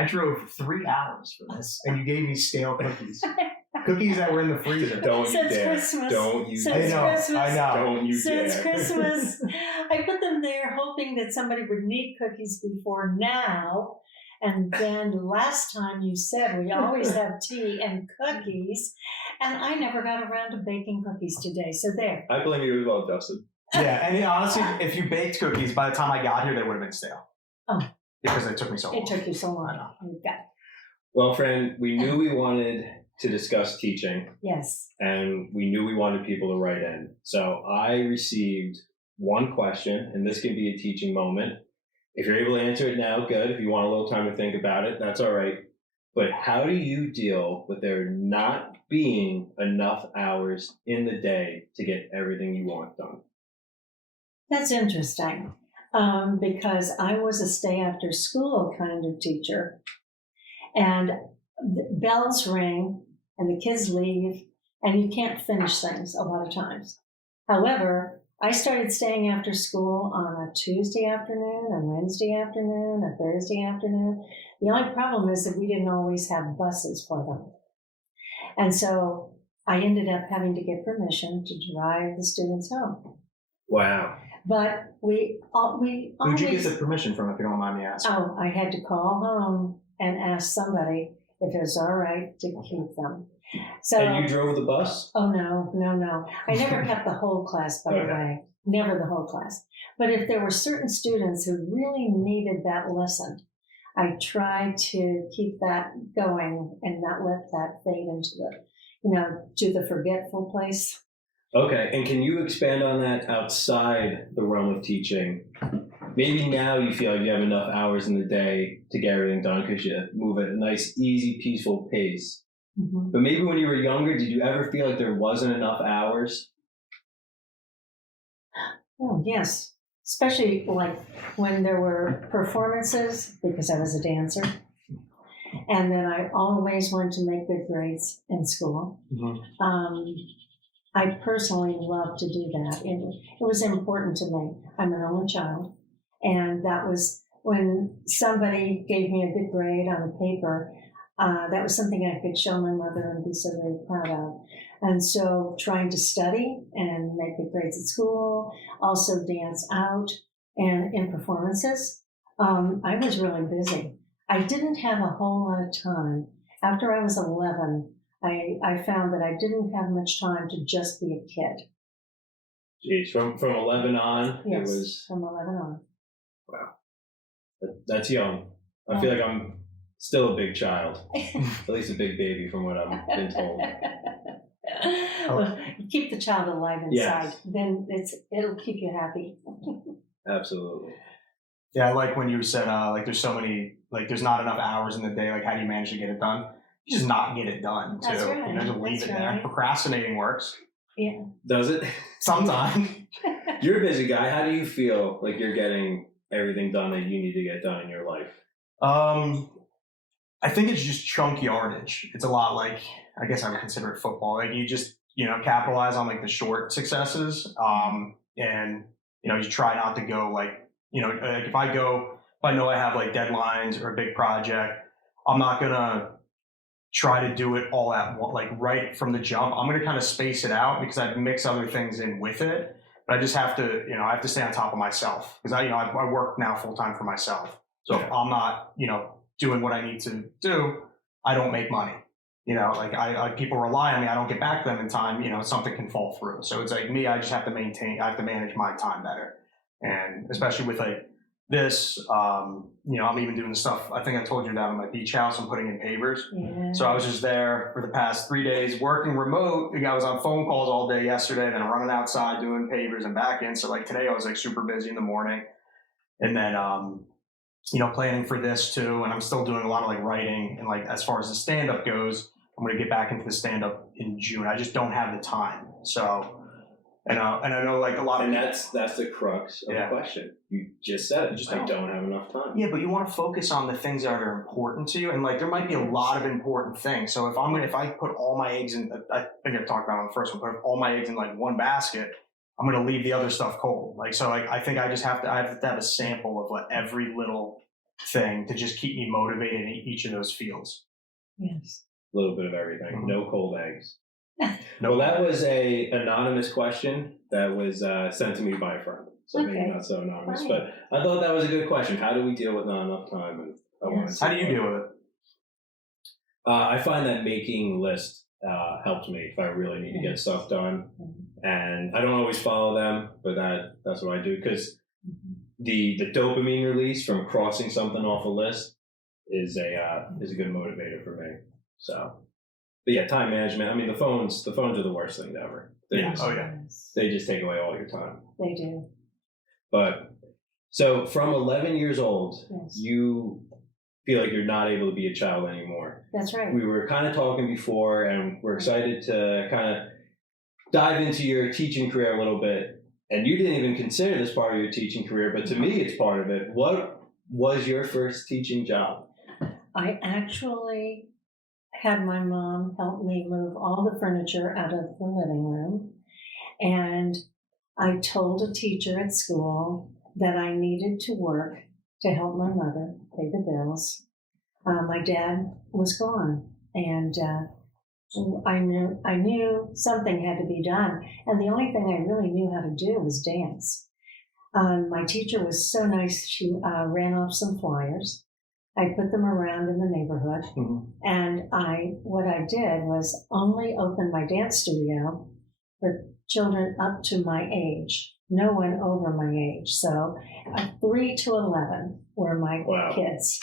I drove 3 hours for this, and you gave me stale cookies. Cookies that were in the freezer. Don't you Since dare. Christmas. Don't you Since dare. Christmas. I know. Don't you Since dare. Christmas. I put them there hoping that somebody would need cookies before now. And then last time you said we always have tea and cookies. And I never got around to baking cookies today. So there. I blame you as well, Justin. Yeah, and honestly, if you baked cookies, by the time I got here, they would have been stale. Oh. Because it took me so long. It took you so long. I know. You got it. Well, Fran, we knew we wanted to discuss teaching, Yes. and we knew we wanted people to write in. So I received one question, and this can be a teaching moment. If you're able to answer it now, good. If you want a little time to think about it, that's all right. But how do you deal with there not being enough hours in the day to get everything you want done? That's interesting. Because I was a stay after school kind of teacher. And the bells ring and the kids leave and you can't finish things a lot of times. However, I started staying after school on a Tuesday afternoon, a Wednesday afternoon, a Thursday afternoon. The only problem is that we didn't always have buses for them. And so I ended up having to get permission to drive the students home. Wow. But we Who'd always... you get the permission from, if you don't mind me asking? Oh, I had to call home and ask somebody if it was all right to keep them. So, And you drove the bus? oh, no. I never kept the whole class, by the Okay. way. Never the whole class. But if there were certain students who really needed that lesson, I tried to keep that going and not let that fade into to the forgetful place. Okay, and can you expand on that outside the realm of teaching? Maybe now you feel like you have enough hours in the day to get everything done because you move at a nice, easy, peaceful pace. Mm-hmm. But maybe when you were younger, did you ever feel like there wasn't enough hours? Oh, yes. Especially like when there were performances, because I was a dancer. And then I always wanted to make good grades in school. Mm-hmm. I personally love to do that. It was important to me. I'm an only child. And that was when somebody gave me a good grade on a paper, that was something I could show my mother and be so very proud of. And so trying to study and make good grades at school, also dance out and in performances, I was really busy. I didn't have a whole lot of time. After I was 11, I found that I didn't have much time to just be a kid. Geez, from 11 on, Yes, it was... from 11 on. Wow. That's young. I feel like I'm still a big child. At least a big baby from what I've been told. Well, keep the child alive inside. Yes. Then it'll keep you happy. Absolutely. Yeah, I like when you said, there's so many, there's not enough hours in the day. Like, how do you manage to get it done? You just not get it done, too. That's right. Just leave That's it there. right. Procrastinating works. Yeah. Does it? Sometimes. You're a busy guy. How do you feel like you're getting everything done that you need to get done in your life? I think it's just chunk yardage. It's a lot like, I guess I would consider it football. Like, you just, capitalize on the short successes. And, you try not to go if I know I have deadlines or a big project, I'm not going to try to do it all at once, right from the jump. I'm going to kind of space it out because I mix other things in with it. But I just have to, I have to stay on top of myself because I work now full time for myself. So if I'm not, doing what I need to do, I don't make money. People rely on me. I don't get back to them in time. Something can fall through. So it's like me. I just have to manage my time better. And especially with this, I'm even doing stuff. I think I told you down at my beach house. I'm putting in pavers. Yeah. So I was just there for the past 3 days working remote. I was on phone calls all day yesterday, then running outside doing pavers and back in. So today I was super busy in the morning, and then planning for this too. And I'm still doing a lot of writing and as far as the stand up goes, I'm going to get back into the stand up in June. I just don't have the time. So. And I know a lot of... And that's the crux of the question. You just said it. I don't have enough time. Yeah, but you want to focus on the things that are important to you. And there might be a lot of important things. So if I put all my eggs in, I think I talked about it on the first one, put all my eggs in one basket, I'm going to leave the other stuff cold. I think I have to have a sample of every little thing to just keep me motivated in each of those fields. Yes. A little bit of everything. Mhm. No cold eggs. No, Well, that was a anonymous question that was sent to me by a friend. So maybe Okay. not so anonymous, Fine. but I thought that was a good question. How do we deal with not enough time? And I wanted Yes. to how do you deal with it? I find that making lists helps me if I really need to get stuff done, and I don't always follow them, but that's what I do because the dopamine release from crossing something off a list is a good motivator for me. So, but yeah, time management. I mean, the phones are the worst thing ever. Yeah. Oh yeah. Yes, They just take away all your time. they do. But so from 11 years old, Yes. you feel like you're not able to be a child anymore. That's right. We were kind of talking before, and we're excited to kind of dive into your teaching career a little bit. And you didn't even consider this part of your teaching career, but to me, it's part of it. What was your first teaching job? I actually had my mom help me move all the furniture out of the living room. And I told a teacher at school that I needed to work to help my mother pay the bills. My dad was gone, and I knew something had to be done. And the only thing I really knew how to do was dance. My teacher was so nice. She ran off some flyers. I put them around in the neighborhood, and what I did was only open my dance studio for children up to my age, no one over my age. So 3 to 11 were my Wow. kids.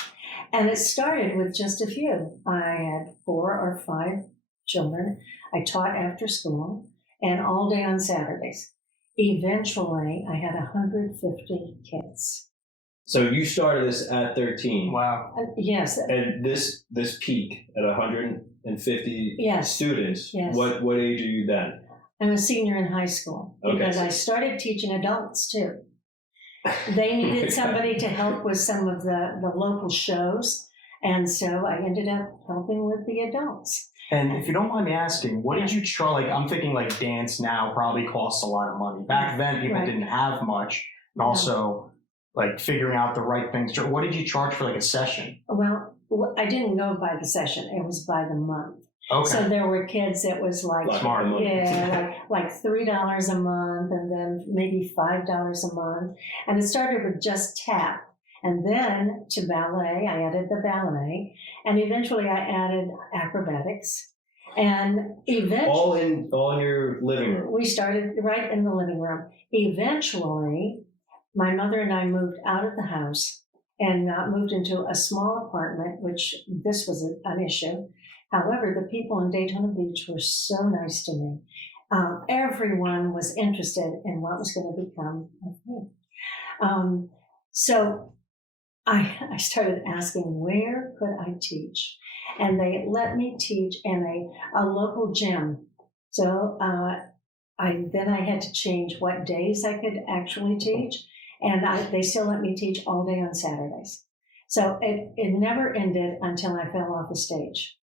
And it started with just a few. I had 4 or 5 children. I taught after school and all day on Saturdays. Eventually, I had 150 kids. So you started this at 13. Wow. Yes. And this peak at 150 Yes. students, Yes. what age are you then? I'm a senior in high school Okay. because I started teaching adults too. They needed somebody to help with some of the local shows. And so I ended up helping with the adults. And if you don't mind me asking, what did you try? Like, I'm thinking like dance now probably costs a lot of money. Back then, people Right. didn't have much. And also, like, figuring out the right things. What did you charge for like a session? Well, I didn't go by the session. It was by the month. Okay. So there were kids that was like, Smart. yeah, like $3 a month, and then maybe $5 a month. And it started with just tap. And then to ballet, I added the ballet. And eventually I added acrobatics. And eventually, all in your living room. we started right in the living room. Eventually, my mother and I moved out of the house and moved into a small apartment, which this was an issue. However, the people in Daytona Beach were so nice to me. Everyone was interested in what was going to become of me. So I started asking, where could I teach? And they let me teach in a local gym. So then I had to change what days I could actually teach. And they still let me teach all day on Saturdays. So it never ended until I fell off the stage.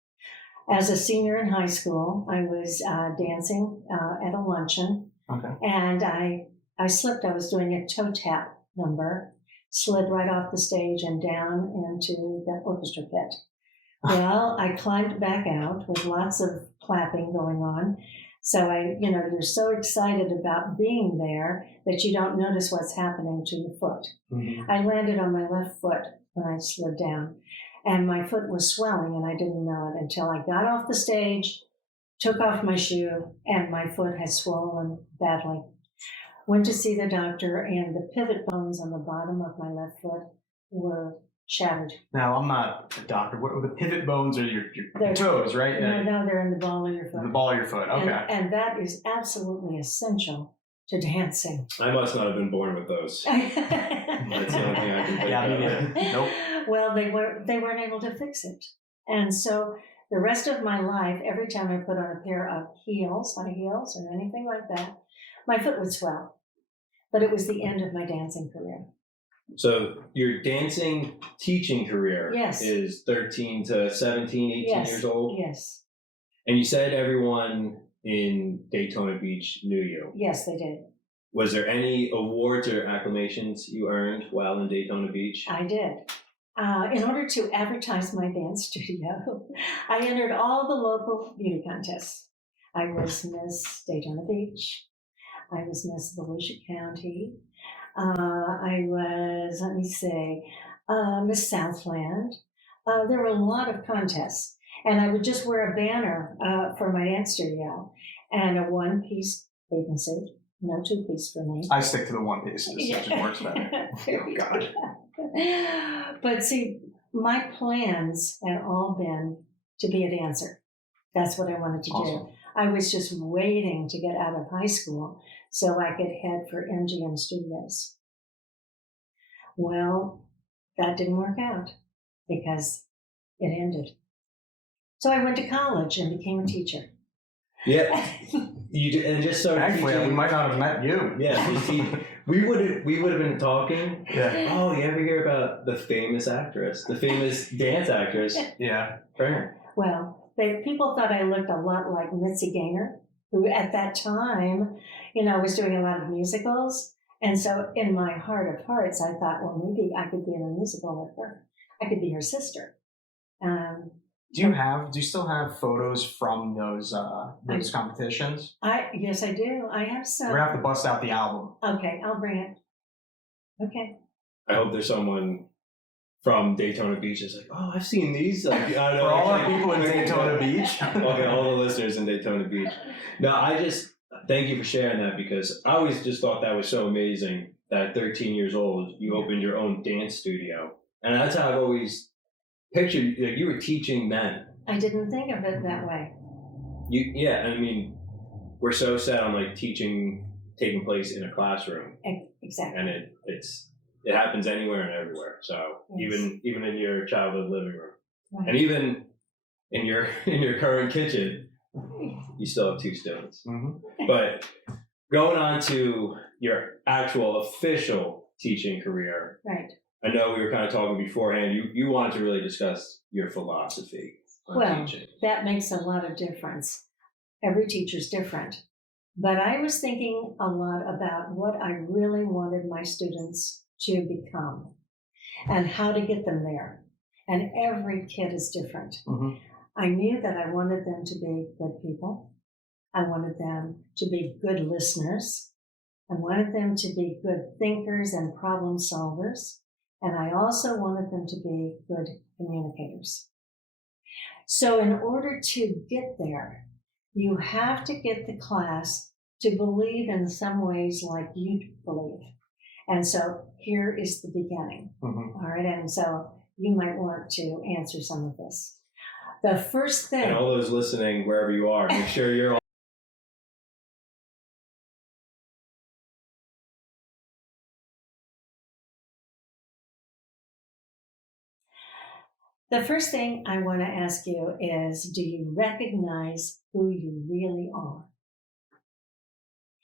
As a senior in high school, I was dancing at a luncheon. Okay. And I slipped. I was doing a toe tap number, slid right off the stage and down into the orchestra pit. Well, I climbed back out with lots of clapping going on. So you're so excited about being there that you don't notice what's happening to your foot. Mm-hmm. I landed on my left foot when I slid down, and my foot was swelling, and I didn't know it until I got off the stage, took off my shoe, and my foot had swollen badly. Went to see the doctor, and the pivot bones on the bottom of my left foot were shattered. Now, I'm not a doctor. What the pivot bones are your They're- toes, right? No, they're in the ball of your foot. The ball of your foot. Okay. And that is absolutely essential to dancing. I must not have been born with those. That's the only thing I can think Yeah, me of. neither. Nope. Well, they weren't able to fix it. And so the rest of my life, every time I put on a pair of high heels or anything like that, my foot would swell. But it was the end of my dancing career. So your dancing teaching career Yes. is 13 to 17, 18 years old? Yes. And you said everyone in Daytona Beach knew you. Yes, they did. Was there any awards or acclamations you earned while in Daytona Beach? I did. in order to advertise my dance studio, I entered all the local beauty contests. I was Miss Daytona Beach. I was Miss Volusia County. I was, let me say, Miss Southland. There were a lot of contests. And I would just wear a banner for my dance studio and a one-piece bathing suit. No two-piece for me. I stick to the one piece. It just works better. Oh, God. But see, my plans had all been to be a dancer. That's what I wanted to Awesome. do. I was just waiting to get out of high school so I could head for MGM Studios. Well, that didn't work out because it ended. So I went to college and became a teacher. Yeah, you did, and just started Thankfully, teaching. we might not have met you. Yeah, we would have been talking. Yeah. Oh, you ever hear about the famous actress, the famous dance actress, Yeah. Fran? Well, people thought I looked a lot like Mitzi Gaynor, who at that time, was doing a lot of musicals. And so in my heart of hearts, I thought, well, maybe I could be in a musical with her. I could be her sister. Do you still have photos from those competitions? Yes, I do. I have some. We're gonna have to bust out the album. Okay, I'll bring it. Okay. I hope there's someone from Daytona Beach that's like, oh, I've seen these. Like, I For know, all like, our people in Daytona Beach. Okay, all the listeners in Daytona Beach. No, I just thank you for sharing that because I always just thought that was so amazing that at 13 years old you opened your own dance studio, and that's how I've always pictured you were teaching then. I didn't think of it that way. Yeah, I mean, we're so set on like teaching taking place in a classroom, Exactly. and it happens anywhere and everywhere. So Yes. even in your childhood living room, Right. and even in your current kitchen, you still have two students. Mm-hmm. But going on to your actual official teaching career, Right. I know we were kind of talking beforehand. You wanted to really discuss your philosophy on teaching. That makes a lot of difference. Every teacher's different. But I was thinking a lot about what I really wanted my students to become and how to get them there. And every kid is different. Mm-hmm. I knew that I wanted them to be good people. I wanted them to be good listeners. I wanted them to be good thinkers and problem solvers. And I also wanted them to be good communicators. So in order to get there, you have to get the class to believe in some ways like you believe. And so here is the beginning. Mm-hmm. All right. And so you might want to answer some of this. The first thing. And all those listening, wherever you are, make sure you're all. The first thing I want to ask you is, do you recognize who you really are?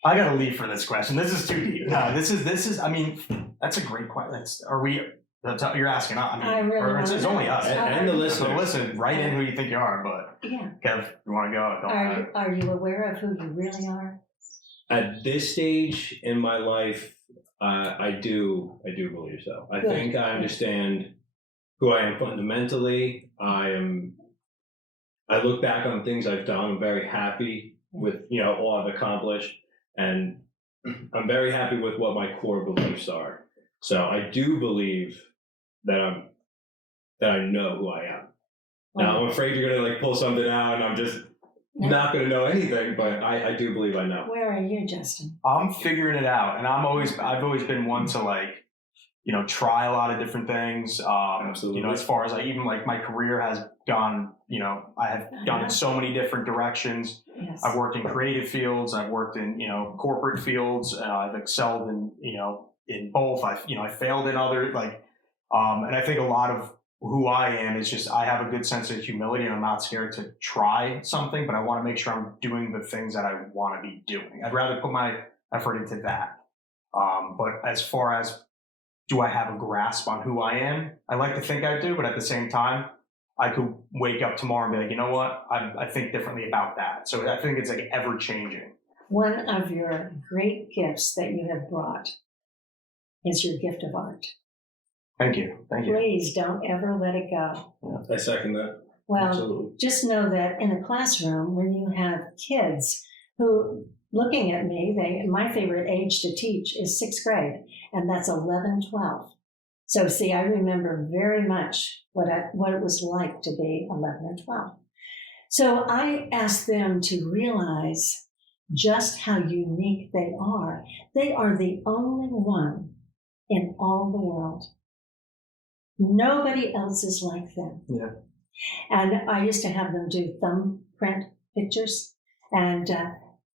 I gotta leave for this question. This is too deep. No, this is. I mean, that's a great question. You're asking. I really or it's wanna know. only us And the So listeners. listen, write in who you think you are. But Yeah. Kev, you want to go? Don't matter. Are you aware of who you really are? At this stage in my life, I do believe so. I Good. think I understand who I am fundamentally. I look back on things I've done. I'm very happy with all I've accomplished, and I'm very happy with what my core beliefs are. So I do believe that I know who I am. Now I'm afraid you're gonna pull something out, and I'm just not gonna know anything. But I do believe I know. Where are you, Justin? I'm figuring it out, and I've always been one to try a lot of different things. Absolutely. As far as my career has gone, I have gone in so many different directions. Yes. I've worked in creative fields. I've worked in, corporate fields. I've excelled in both. I failed in other, and I think a lot of who I am is just, I have a good sense of humility, and I'm not scared to try something, but I want to make sure I'm doing the things that I want to be doing. I'd rather put my effort into that. But as far as, do I have a grasp on who I am? I like to think I do, but at the same time, I could wake up tomorrow and be like, you know what? I think differently about that. So I think it's ever changing. One of your great gifts that you have brought is your gift of art. Thank you. Thank you. Please don't ever let it go. I second that. Well, Absolutely. just know that in a classroom, when you have kids who, looking at me, my favorite age to teach is 6th grade, and that's 11, 12. So see, I remember very much what it was like to be 11 or 12. So I asked them to realize just how unique they are. They are the only one in all the world. Nobody else is like them. Yeah. And I used to have them do thumbprint pictures, and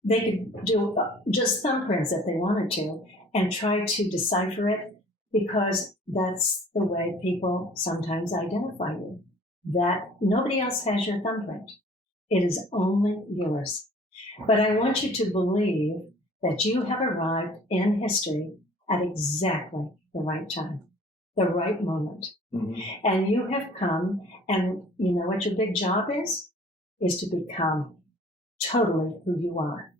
they could do just thumbprints if they wanted to and try to decipher it, because that's the way people sometimes identify you, that nobody else has your thumbprint. It is only yours. But I want you to believe that you have arrived in history at exactly the right time, the right moment. Mm-hmm. And you have come, and you know what your big job is? Is to become totally who you are.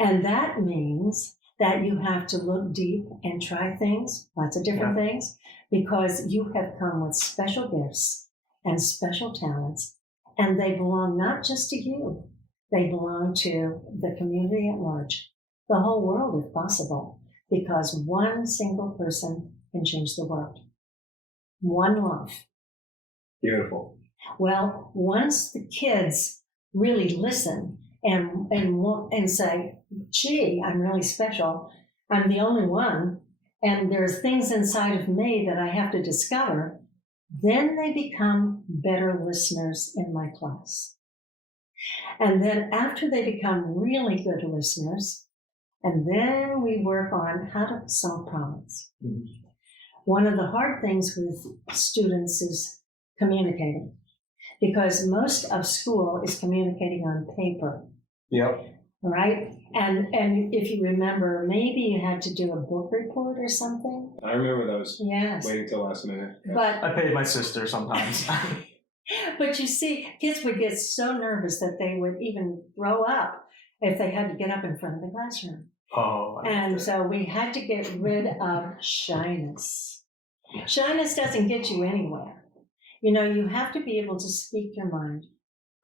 And that means that you have to look deep and try things, lots of different things, because you have come with special gifts and special talents, and they belong not just to you, they belong to the community at large, the whole world if possible, because one single person can change the world. One life. Beautiful. Well, once the kids really listen and say, gee, I'm really special, I'm the only one, and there's things inside of me that I have to discover, then they become better listeners in my class. And then after they become really good listeners, and then we work on how to solve problems. Mm-hmm. One of the hard things with students is communicating, because most of school is communicating on paper. Yep. Right? And if you remember, maybe you had to do a book report or something. I remember those. Yes. Waiting till last minute. Yes. But I paid my sister sometimes. But you see, kids would get so nervous that they would even throw up if they had to get up in front of the classroom. Oh. And so we had to get rid of shyness. Shyness doesn't get you anywhere. You know, you have to be able to speak your mind.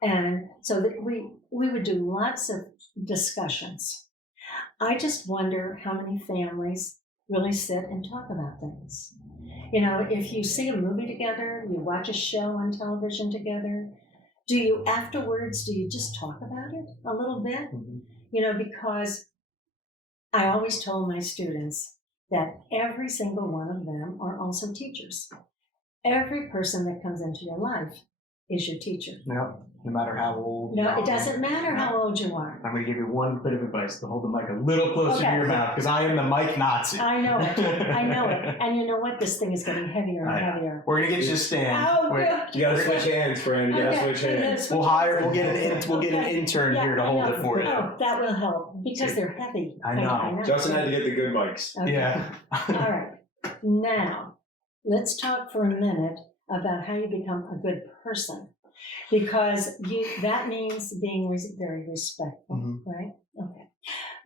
And so that we would do lots of discussions. I just wonder how many families really sit and talk about things. You know, if you see a movie together, you watch a show on television together, do you just talk about it a little bit? Mm-hmm. You know, because I always told my students that every single one of them are also teachers. Every person that comes into your life is your teacher. No, no matter how old. No, it doesn't matter how old you are. I'm going to give you one bit of advice to hold the mic a little closer to your mouth, because I am the mic Nazi. I know it. I know it. And you know what? This thing is getting heavier and heavier. We're going to get you a stand. Oh, good. You got to switch hands, Fran. You got to switch hands. We'll get an intern here to hold it for you. Oh, that will help, because they're heavy. I know. Justin had to get the good mics. Okay. Yeah. All right. Now, let's talk for a minute about how you become a good person, because that means being very respectful, mm-hmm. right? Okay.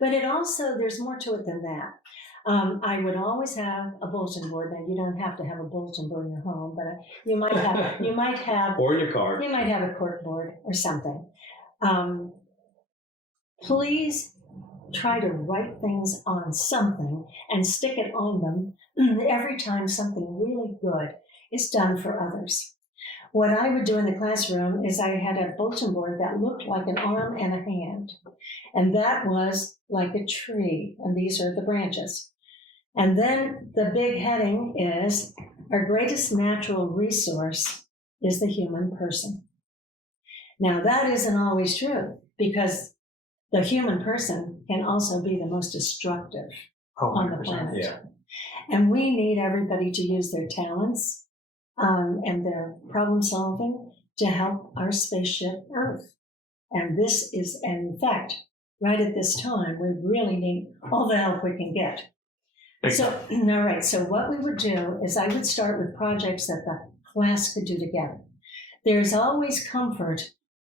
But it also, there's more to it than that. I would always have a bulletin board. Now, you don't have to have a bulletin board in your home, but you might have, or in your car. You might have a cork board or something. Please try to write things on something and stick it on them every time something really good is done for others. What I would do in the classroom is I had a bulletin board that looked like an arm and a hand, and that was like a tree, and these are the branches. And then the big heading is, our greatest natural resource is the human person. Now, that isn't always true, because the human person can also be the most destructive on the planet. Yeah. And we need everybody to use their talents and their problem solving to help our spaceship Earth. And this is, in fact, right at this time, we really need all the help we can get. So, all right, so what we would do is I would start with projects that the class could do together. There's always comfort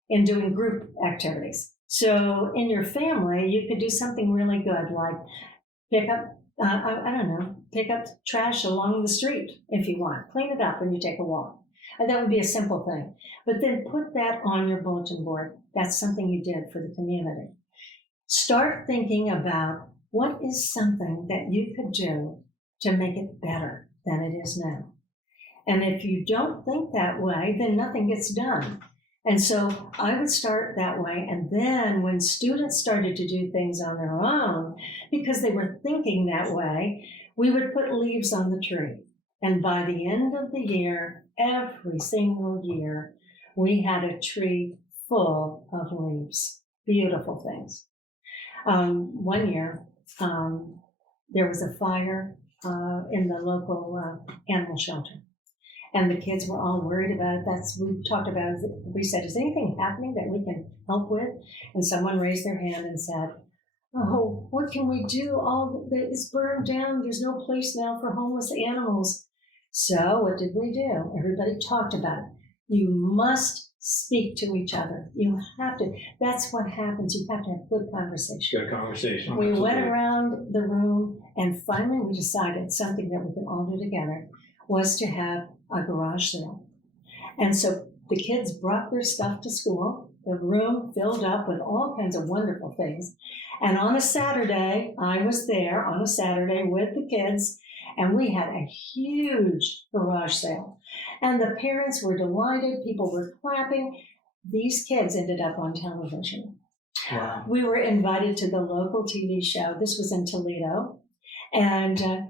in doing group activities. So in your family, you could do something really good, like pick up I don't know, pick up trash along the street if you want. Clean it up when you take a walk. And that would be a simple thing. But then put that on your bulletin board. That's something you did for the community. Start thinking about what is something that you could do to make it better than it is now. And if you don't think that way, then nothing gets done. And so I would start that way. And then when students started to do things on their own, because they were thinking that way, we would put leaves on the tree. And by the end of the year, every single year, we had a tree full of leaves, beautiful things. One year, there was a fire in the local animal shelter. And the kids were all worried about it. We talked about it. We said, is anything happening that we can help with? And someone raised their hand and said, oh, what can we do? All it's burned down. There's no place now for homeless animals. So what did we do? Everybody talked about it. You must speak to each other. You have to. That's what happens. You have to have good conversation. Good conversation. We went around the room, and finally we decided something that we could all do together was to have a garage sale. And so the kids brought their stuff to school. The room filled up with all kinds of wonderful things. And on a Saturday, I was there on a Saturday with the kids, and we had a huge garage sale. And the parents were delighted. People were clapping. These kids ended up on television. Wow. We were invited to the local TV show. This was in Toledo. And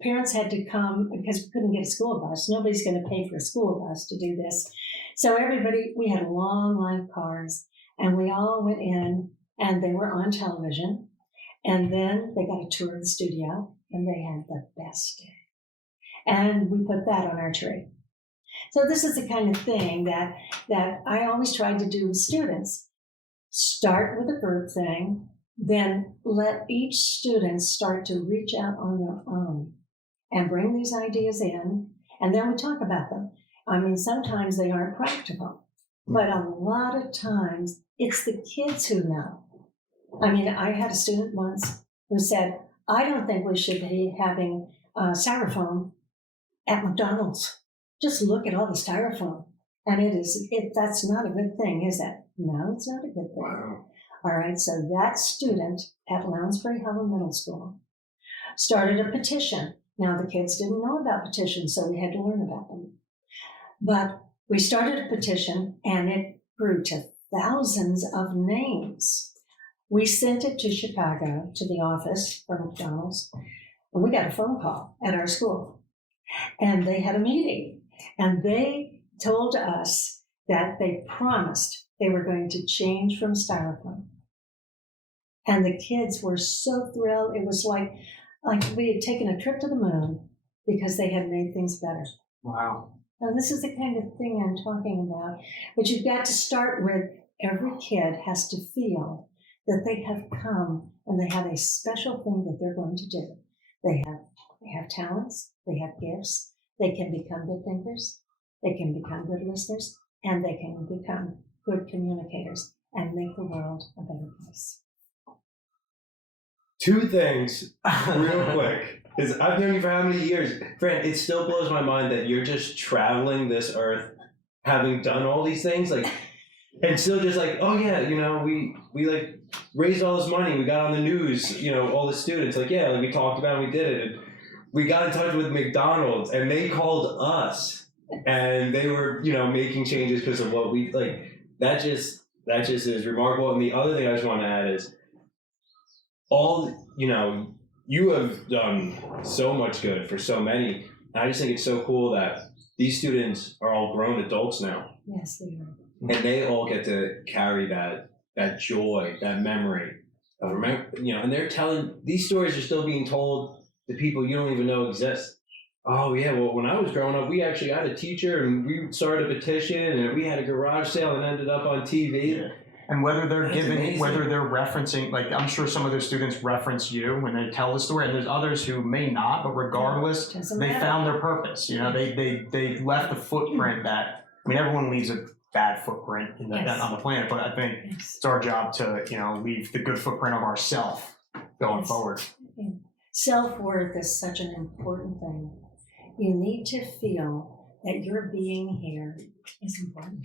parents had to come because we couldn't get a school bus. Nobody's going to pay for a school bus to do this. So we had a long line of cars, and we all went in, and they were on television. And then they got a tour of the studio, and they had the best day. And we put that on our tree. So this is the kind of thing that I always tried to do with students. Start with a group thing, then let each student start to reach out on their own and bring these ideas in, and then we talk about them. I mean, sometimes they aren't practical, but a lot of times it's the kids who know. I mean, I had a student once who said, I don't think we should be having styrofoam at McDonald's. Just look at all the styrofoam. And that's not a good thing, is it? No, it's not a good thing. Wow. All right, so that student at Lounsbury Hollow Middle School started a petition. Now, the kids didn't know about petitions, so we had to learn about them. But we started a petition, and it grew to thousands of names. We sent it to Chicago, to the office for McDonald's, and we got a phone call at our school. And they had a meeting, and they told us that they promised they were going to change from styrofoam. And the kids were so thrilled. It was like we had taken a trip to the moon because they had made things better. Wow. Now, this is the kind of thing I'm talking about. But you've got to start with every kid has to feel that they have come and they have a special thing that they're going to do. They have talents, they have gifts, they can become good thinkers, they can become good listeners, and they can become good communicators and make the world a better place. Two things, real quick, because I've known you for how many years? Fran, it still blows my mind that you're just traveling this earth, having done all these things, like, and still just like, oh yeah, you know, we like raised all this money, we got on the news, you know, all the students, like, yeah, like we talked about it, we did it, and we got in touch with McDonald's, and they called us, and they were, you know, making changes because of what we, like, that just is remarkable. And the other thing I just want to add is, you know, you have done so much good for so many. And I just think it's so cool that these students are all grown adults now. Yes, they are. And they all get to carry that joy, that memory of you know, and they're telling, these stories are still being told to people you don't even know exist. Oh yeah, well when I was growing up, we actually had a teacher and we started a petition and we had a garage sale and ended up on TV. Yeah. And whether they're That's whether they're referencing, like I'm sure some of those students reference you when they tell the story, and there's others who may not, but regardless, Doesn't they matter. found their purpose. You know, they left a footprint that, I mean, everyone leaves a bad footprint Yes. on the planet, but I think Yes. it's our job to, you know, leave the good footprint of ourself going Yes. forward. Self-worth is such an important thing. You need to feel that your being here is important.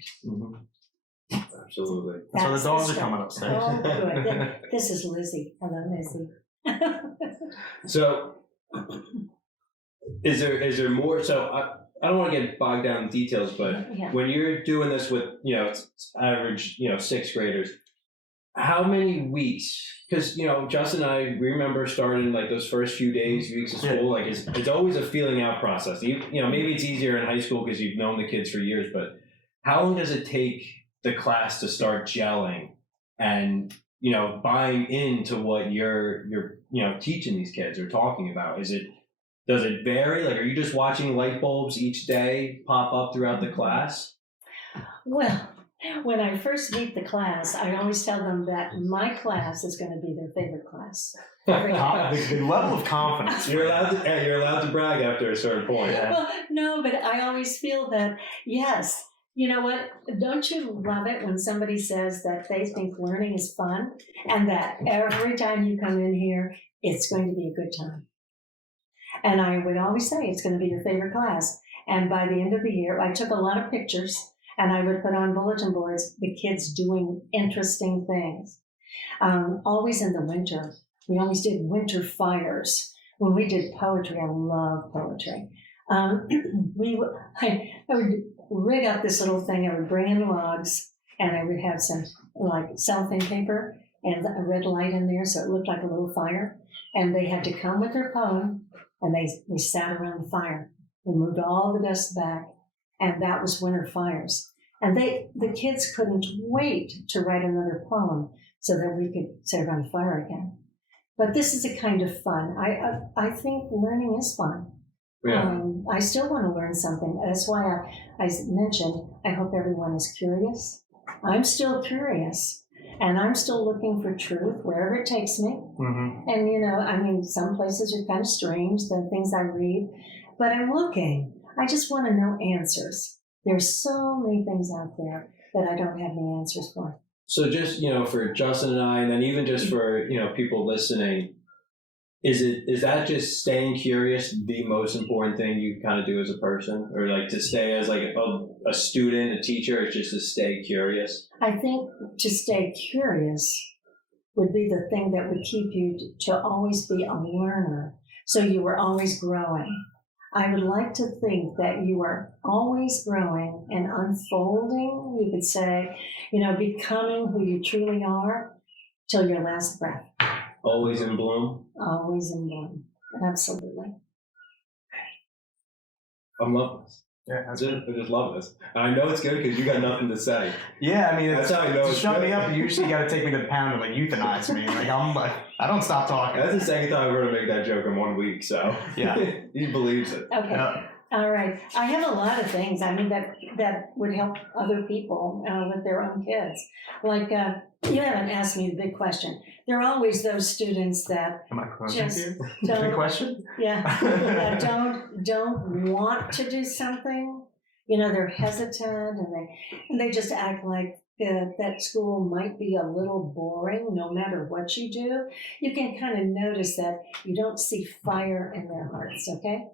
Absolutely. So the That's dogs are stuff. coming upstairs. Oh, good. This is Lizzie. Hello, Lizzie. So, is there more? So I don't want to get bogged down in details, but Yeah. when you're doing this with average 6th graders, how many weeks? Because Justin and I, we remember starting like those first few days, weeks of school. Like it's always a feeling out process. Maybe it's easier in high school because you've known the kids for years, but how long does it take the class to start gelling and buying into what you're teaching these kids or talking about? Does it vary? Like, are you just watching light bulbs each day pop up throughout the class? Well, when I first meet the class, I always tell them that my class is going to be their favorite class. The level of confidence. You're allowed to brag after a certain point. Well, no, but I always feel that, yes, you know what? Don't you love it when somebody says that they think learning is fun and that every time you come in here, it's going to be a good time? And I would always say it's going to be your favorite class. And by the end of the year, I took a lot of pictures and I would put on bulletin boards the kids doing interesting things. Always in the winter, we always did winter fires. When we did poetry, I love poetry. I would rig up this little thing. I would bring in logs and I would have some like cellophane paper and a red light in there so it looked like a little fire. And they had to come with their poem and we sat around the fire. We moved all the dust back, and that was winter fires. And the kids couldn't wait to write another poem so that we could sit around the fire again. But this is a kind of fun. I think learning is fun. Yeah. I still want to learn something. That's why I mentioned I hope everyone is curious. I'm still curious. And I'm still looking for truth wherever it takes me. Mm-hmm. And, some places are kind of strange, the things I read, but I'm looking. I just want to know answers. There's so many things out there that I don't have any answers for. So just, for Justin and I, and then even just for, people listening, is that just staying curious the most important thing you kind of do as a person? Or like to stay as like a student, a teacher, it's just to stay curious? I think to stay curious would be the thing that would keep you to always be a learner. So you were always growing. I would like to think that you are always growing and unfolding, you could say, becoming who you truly are till your last breath. Always in bloom? Always in bloom. Absolutely. I'm loving this. Yeah, I just love this. And I know it's good because you got nothing to say. Yeah, I mean, That's how I know to it's shut good. me up, you usually got to take me to the pound and like euthanize me. I don't stop talking. That's the second time I've heard him make that joke in 1 week, so Yeah. he believes it. Okay. Yeah. All right. I have a lot of things, that would help other people with their own kids. Like, you haven't asked me the big question. There are always those students that Am I close just here? don't, Good question. that don't want to do something. They're hesitant and they just act like that school might be a little boring no matter what you do. You can kind of notice that you don't see fire in their hearts, okay?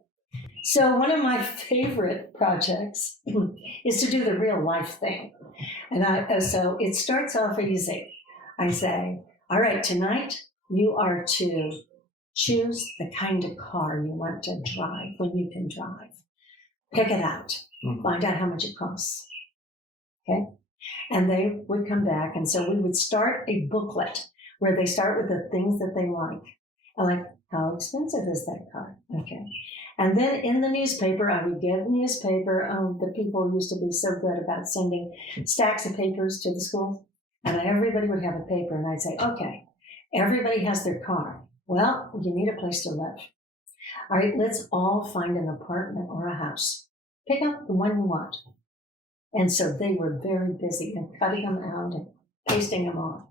So one of my favorite projects is to do the real life thing. And so it starts off easy. I say, all right, tonight you are to choose the kind of car you want to drive when you can drive. Pick it out. Mm-hmm. Find out how much it costs. Okay? And they would come back. And so we would start a booklet where they start with the things that they like. Like, how expensive is that car? Okay. And then in the newspaper, I would get the newspaper. The people used to be so good about sending stacks of papers to the schools. And everybody would have a paper. And I'd say, okay, everybody has their car. Well, you need a place to live. All right, let's all find an apartment or a house. Pick up the one you want. And so they were very busy and cutting them out and pasting them on.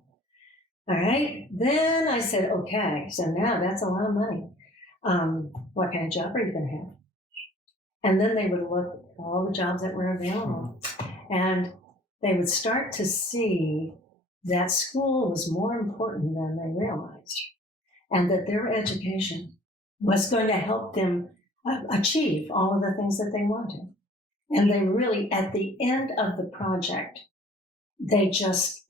All right, then I said, okay, so now that's a lot of money. What kind of job are you going to have? And then they would look at all the jobs that were available. And they would start to see that school was more important than they realized. And that their education was going to help them achieve all of the things that they wanted. And they really, at the end of the project, they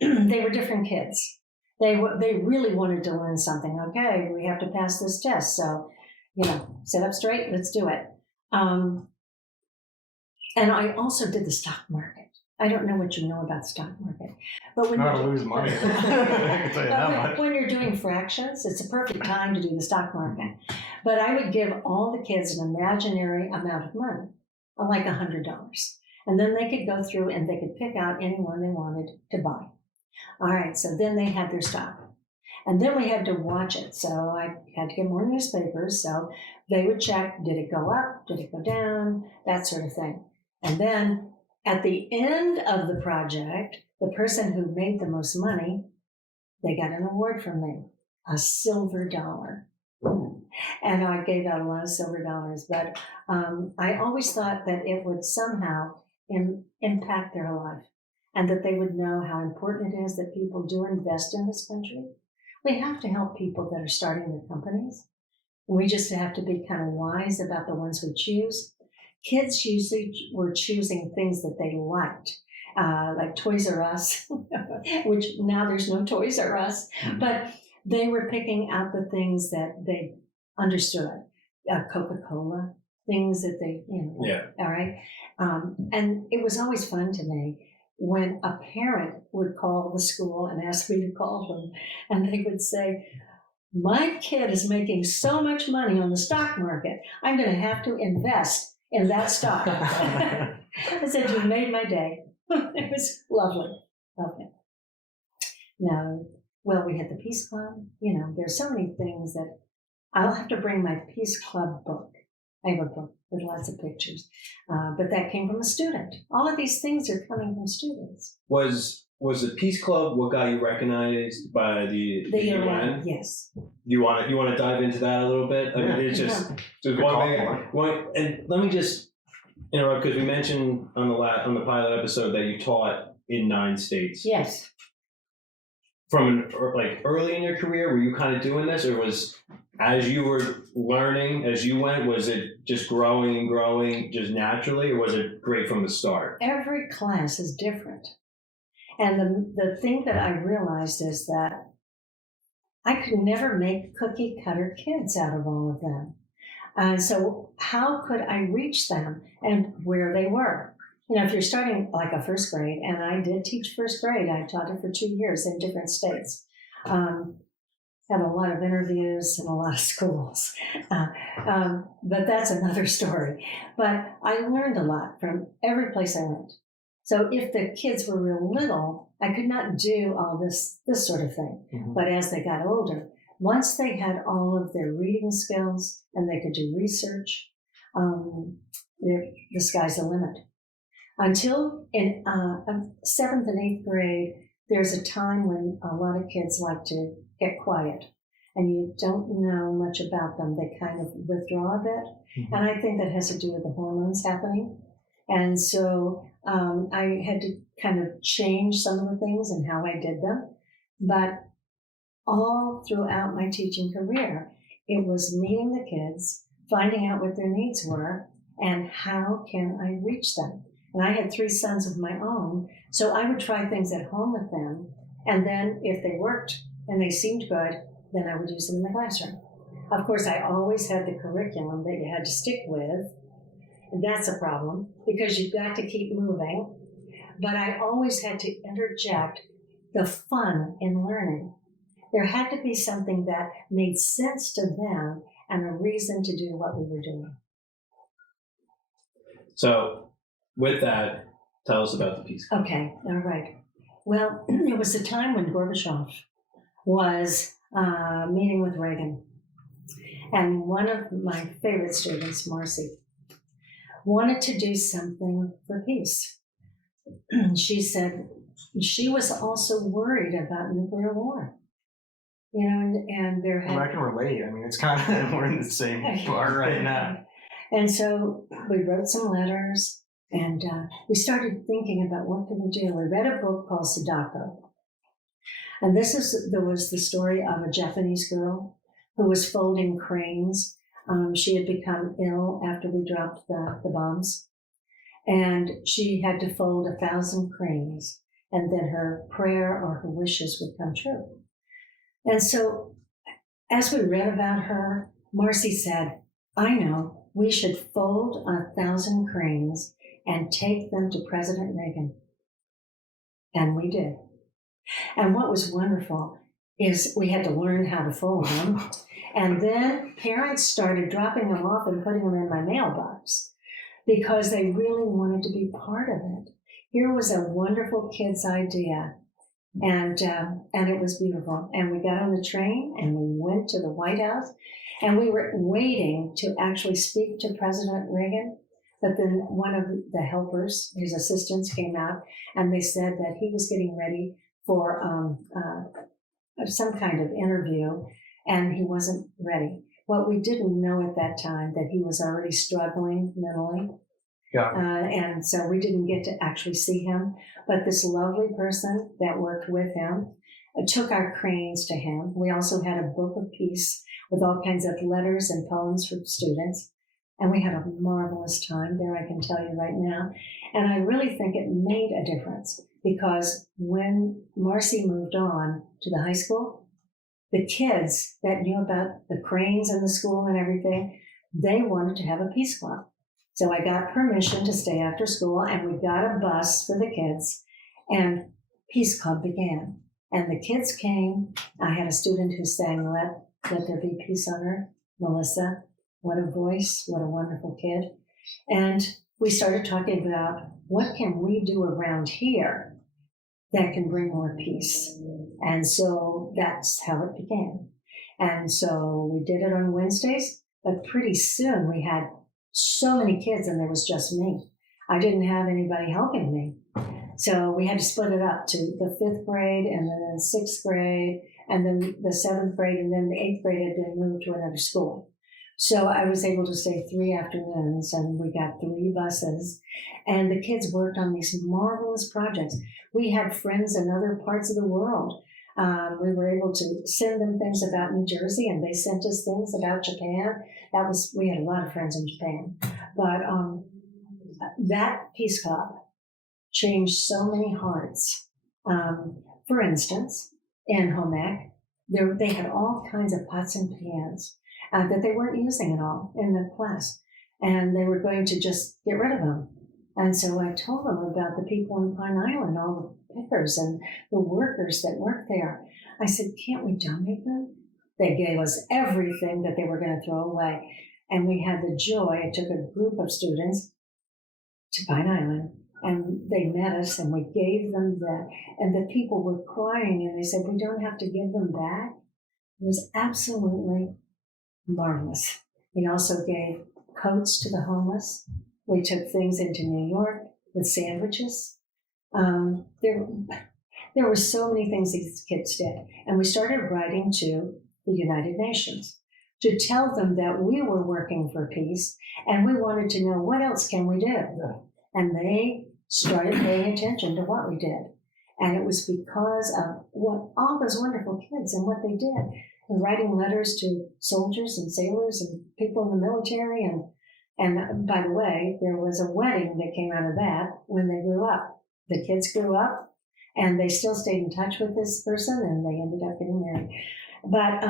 were different kids. They really wanted to learn something. Okay, we have to pass this test. So, sit up straight, let's do it. And I also did the stock market. I don't know what you know about the stock market, but when Not to lose money. I can tell you that much. When you're doing fractions, it's a perfect time to do the stock market. But I would give all the kids an imaginary amount of money, like $100. And then they could go through and they could pick out any one they wanted to buy. All right, so then they had their stock. And then we had to watch it. So I had to get more newspapers. So they would check, did it go up? Did it go down? That sort of thing. And then at the end of the project, the person who made the most money, they got an award from me, a silver dollar. And I gave out a lot of silver dollars, but I always thought that it would somehow impact their life and that they would know how important it is that people do invest in this country. We have to help people that are starting their companies. We just have to be kind of wise about the ones we choose. Kids usually were choosing things that they liked, like Toys R Us, which now there's no Toys R Us, but they were picking out the things that they understood, Coca-Cola, things that they, all right. And it was always fun to me when a parent would call the school and ask me to call them, and they would say, my kid is making so much money on the stock market, I'm going to have to invest in that stock. I said, you made my day. It was lovely. Okay. Now, well, we had the Peace Club. There's so many things that I'll have to bring my Peace Club book. I have a book with lots of pictures. But that came from a student. All of these things are coming from students. Was the Peace Club what got you recognized by the UN? Yes. You want to dive into that a little bit? I mean, it's just one. And let me just interrupt because we mentioned on the pilot episode that you taught in 9 states. Yes. From early in your career, were you kind of doing this, or was as you were learning as you went, was it just growing and growing just naturally, or was it great from the start? Every class is different. And the thing that I realized is that I could never make cookie cutter kids out of all of them. And so how could I reach them and where they were? If you're starting like a first grade, and I did teach first grade, I taught it for 2 years in different states. Had a lot of interviews in a lot of schools. But that's another story. But I learned a lot from every place I went. So if the kids were real little, I could not do all this sort of thing. Mm-hmm. But as they got older, once they had all of their reading skills and they could do research, the sky's the limit. Until in 7th and 8th grade, there's a time when a lot of kids like to get quiet and you don't know much about them. They kind of withdraw a bit. Mm-hmm. And I think that has to do with the hormones happening. And so I had to kind of change some of the things and how I did them. But all throughout my teaching career, it was meeting the kids, finding out what their needs were, and how can I reach them. And I had 3 sons of my own, so I would try things at home with them. And then if they worked and they seemed good, then I would use them in the classroom. Of course, I always had the curriculum that you had to stick with. And that's a problem because you've got to keep moving. But I always had to interject the fun in learning. There had to be something that made sense to them and a reason to do what we were doing. So with that, tell us about the Peace Club. Okay, all right. Well, it was a time when Gorbachev was meeting with Reagan. And one of my favorite students, Marcy, wanted to do something for peace. She said she was also worried about nuclear war. And there had... Well, I can relate. I mean, it's kind of, we're in the same part right now. And so we wrote some letters, and we started thinking about what can we do. We read a book called Sadako. And there was the story of a Japanese girl who was folding cranes She had become ill after we dropped the bombs, and she had to fold 1,000 cranes, and then her prayer or her wishes would come true. And so, as we read about her, Marcy said, I know, we should fold 1,000 cranes and take them to President Reagan. And we did. And what was wonderful is we had to learn how to fold them. And then parents started dropping them off and putting them in my mailbox because they really wanted to be part of it. Here was a wonderful kid's idea. And it was beautiful. And we got on the train and we went to the White House, and we were waiting to actually speak to President Reagan. But then one of the helpers, his assistants, came out and they said that he was getting ready for some kind of interview, and he wasn't ready. What we didn't know at that time that he was already struggling mentally. Yeah. And so we didn't get to actually see him. But this lovely person that worked with him took our cranes to him. We also had a book of peace with all kinds of letters and poems for students. And we had a marvelous time there, I can tell you right now. And I really think it made a difference because when Marcy moved on to the high school, the kids that knew about the cranes in the school and everything, they wanted to have a peace club. So I got permission to stay after school, and we got a bus for the kids, and Peace Club began. And the kids came. I had a student who sang Let There Be Peace on Earth, Melissa. What a voice, what a wonderful kid. And we started talking about what can we do around here that can bring more peace. And so that's how it began. And so we did it on Wednesdays, but pretty soon we had so many kids and there was just me. I didn't have anybody helping me. So we had to split it up to the 5th grade and then the 6th grade and then the 7th grade, and then the 8th grade had been moved to another school. So I was able to stay 3 afternoons, and we got 3 buses, and the kids worked on these marvelous projects. We had friends in other parts of the world. We were able to send them things about New Jersey, and they sent us things about Japan. We had a lot of friends in Japan. But that Peace Club changed so many hearts. For instance, in home ec, they had all kinds of pots and pans that they weren't using at all in the class. And they were going to just get rid of them. And so I told them about the people in Pine Island, all the pickers and the workers that work there. I said, can't we donate them? They gave us everything that they were going to throw away. And we had the joy. I took a group of students to Pine Island, and they met us, and we gave them that. And the people were crying, and they said, we don't have to give them back. It was absolutely marvelous. We also gave coats to the homeless. We took things into New York with sandwiches. There were so many things these kids did. And we started writing to the United Nations to tell them that we were working for peace and we wanted to know what else can we do. Yeah. And they started paying attention to what we did. And it was because of what all those wonderful kids and what they did. And writing letters to soldiers and sailors and people in the military. And by the way, there was a wedding that came out of that when they grew up. The kids grew up and they still stayed in touch with this person and they ended up getting married. But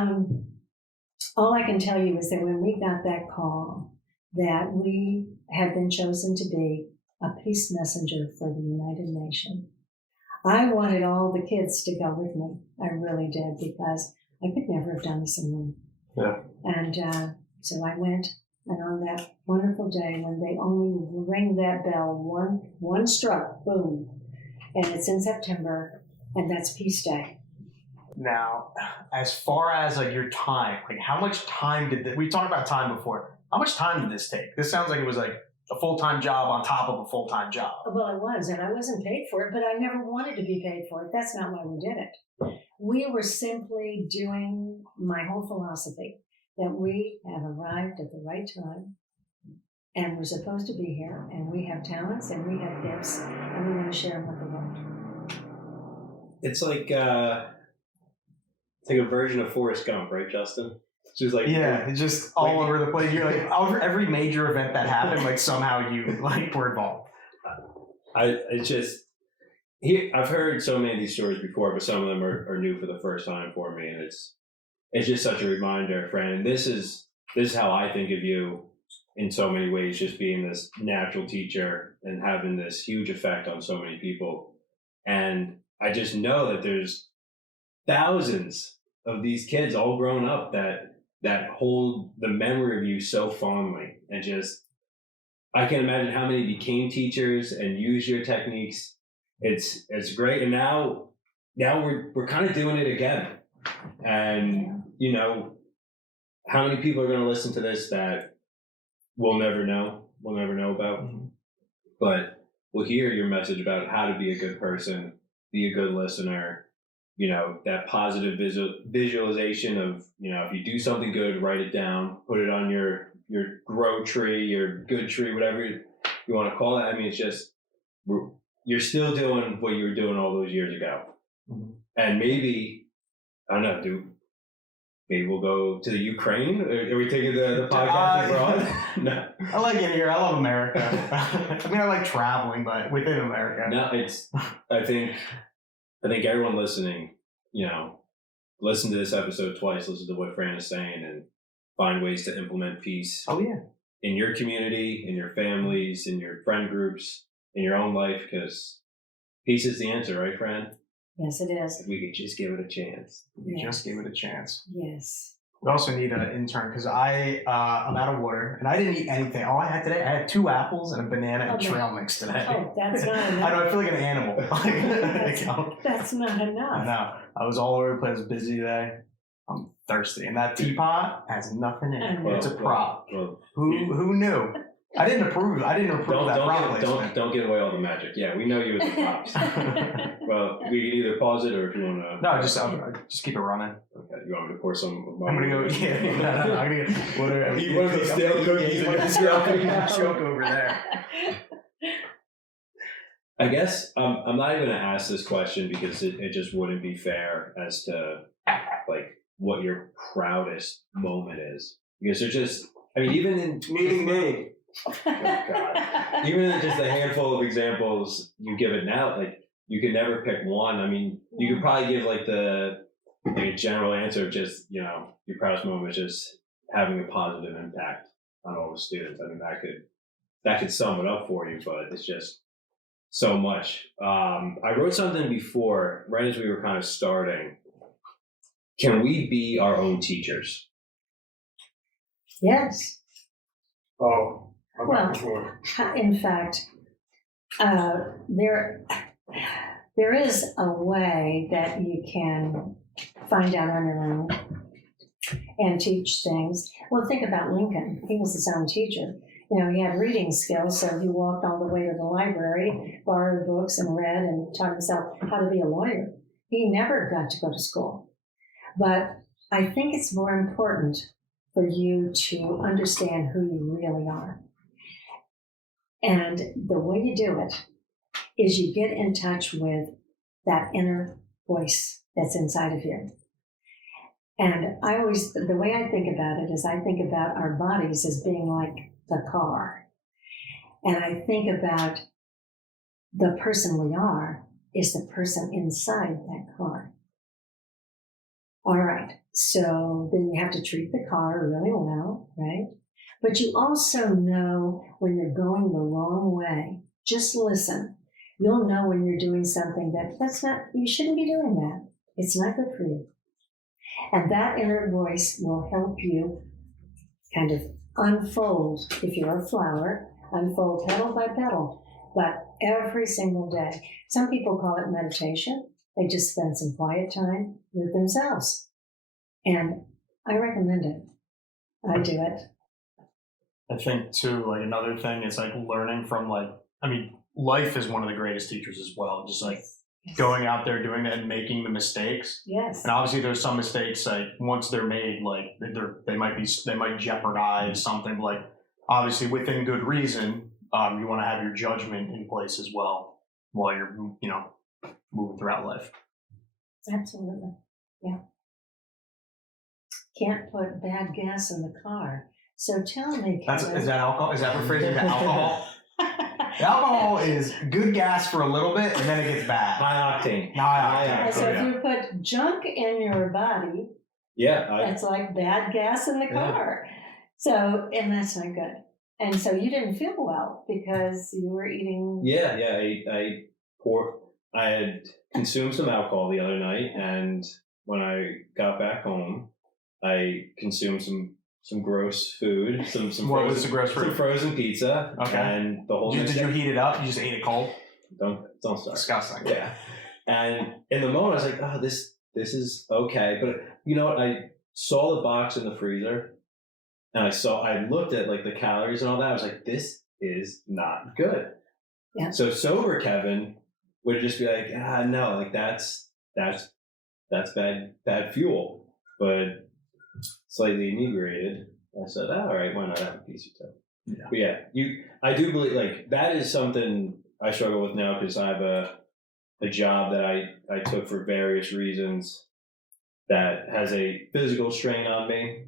all I can tell you is that when we got that call that we had been chosen to be a peace messenger for the United Nations, I wanted all the kids to go with me. I really did, because I could never have done this alone. Yeah. And so I went, and on that wonderful day when they only ring that bell, one stroke, boom, and it's in September, and that's Peace Day. Now, as far as like your time, like how much time we talked about time before. How much time did this take? This sounds like it was like a full-time job on top of a full-time job. Well, it was, and I wasn't paid for it, but I never wanted to be paid for it. That's not why we did it. We were simply doing my whole philosophy that we have arrived at the right time, and we're supposed to be here, and we have talents, and we have gifts, and we want to share them with the world. It's like a version of Forrest Gump, right, Justin? Just like Yeah, it's just all over the place. You're like, over every major event that happened, like somehow you like were involved. It's just I've heard so many of these stories before, but some of them are new for the first time for me, and it's just such a reminder, Fran. And this is how I think of you in so many ways, just being this natural teacher and having this huge effect on so many people. And I just know that there's thousands of these kids all grown up that hold the memory of you so fondly, and just I can imagine how many became teachers and use your techniques. It's great, and now we're kind of doing it again, and you know how many people are going to listen to this that we'll never know about, but we'll hear your message about how to be a good person, be a good listener. You know, that positive visualization of, you know, if you do something good, write it down, put it on your grow tree, your good tree, whatever you want to call it. I mean, it's just, you're still doing what you were doing all those years ago. And maybe, I don't know, maybe we'll go to the Ukraine? Are we taking the podcast abroad? No. I like it here. I love America. I mean, I like traveling, but within America. No, I think everyone listening, you know, listen to this episode twice, listen to what Fran is saying, and find ways to implement peace. Oh, yeah. In your community, in your families, in your friend groups, in your own life, because peace is the answer, right, Fran? Yes, it is. If we could just give it a chance. We just gave it a chance. Yes. We also need an intern because I'm out of water and I didn't eat anything. All I had today, I had 2 apples and a banana and trail mix today. Oh, that's not enough. I know, I feel like an animal. That's not enough. I know. I was all over the place, busy today. I'm thirsty. And that teapot has nothing in it. It's a prop. Who knew? I didn't approve that prop placement. Don't give away all the magic. Yeah, we know you as the props. Well, we can either pause it, or if you want to. No, just keep it running. Okay, you want me to pour some of my. I'm gonna go. Yeah, no, I'm gonna get water. Eat one of those stale cookies and just choke over there. I guess I'm not even gonna ask this question because it just wouldn't be fair as to like what your proudest moment is, because there's just, I mean, even in meeting me. Oh, God. Even in just a handful of examples you give it now, like you can never pick one. I mean, you could probably give like a general answer of just, you know, your proudest moment is just having a positive impact on all the students. I mean, that could sum it up for you, but it's just so much. I wrote something before, right as we were kind of starting. Can we be our own teachers? Yes. Oh. Well, in fact, there is a way that you can find out on your own and teach things. Well, think about Lincoln. He was his own teacher. You know, he had reading skills, so he walked all the way to the library, borrowed books and read and taught himself how to be a lawyer. He never got to go to school. But I think it's more important for you to understand who you really are. And the way you do it is you get in touch with that inner voice that's inside of you. And the way I think about it is I think about our bodies as being like the car. And I think about the person we are is the person inside that car. All right, so then you have to treat the car really well, right? But you also know when you're going the wrong way. Just listen. You'll know when you're doing something you shouldn't be doing that. It's not good for you. And that inner voice will help you kind of unfold, if you're a flower, unfold petal by petal, but every single day. Some people call it meditation. They just spend some quiet time with themselves. And I recommend it. I do it. I think too, like another thing is like learning from life is one of the greatest teachers as well. Just like going out there, doing that and making the mistakes. Yes. And obviously there's some mistakes, like once they're made, like they might jeopardize something, but like obviously within good reason, you want to have your judgment in place as well while you're, you know, moving throughout life. Absolutely. Yeah. can't put bad gas in the car. So tell me, Kevin. Is that alcohol? Is that rephrasing to alcohol? Alcohol is good gas for a little bit, and then it gets bad. High octane. High octane. So if you put junk in your body, it's like bad gas in the car. So, and that's not good. And so you didn't feel well because you were eating. Yeah. I had consumed some alcohol the other night, and when I got back home, I consumed some gross food, some What frozen, was the gross food? some frozen pizza. Okay. And the whole Did you heat it up? You just ate it cold? Don't start. Disgusting. Yeah. And in the moment, I was like, oh, this is okay. But you know what? I saw the box in the freezer, and I looked at like the calories and all that. I was like, this is not good. Yeah. So sober Kevin would just be like, no, like that's bad fuel. But slightly inebriated, I said, all right, why not have a piece or two? Yeah. But yeah, I do believe like that is something I struggle with now because I have a job that I took for various reasons that has a physical strain on me.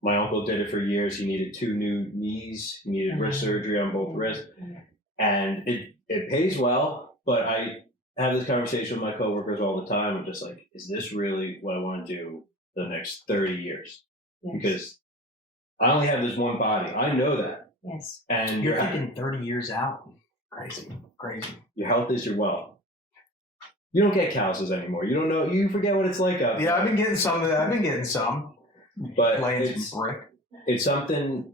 My uncle did it for years. He needed 2 new knees. He needed wrist surgery on both wrists. And it pays well, but I have this conversation with my coworkers all the time. I'm just like, is this really what I want to do the next 30 years? Yes. Because I only have this one body. I know that. Yes. And You're thinking 30 years out. Crazy. Your health is your wealth. You don't get calluses anymore. You don't know. You forget what it's like out there. Yeah, I've been getting some of that. I've been getting some. But laying some brick. It's something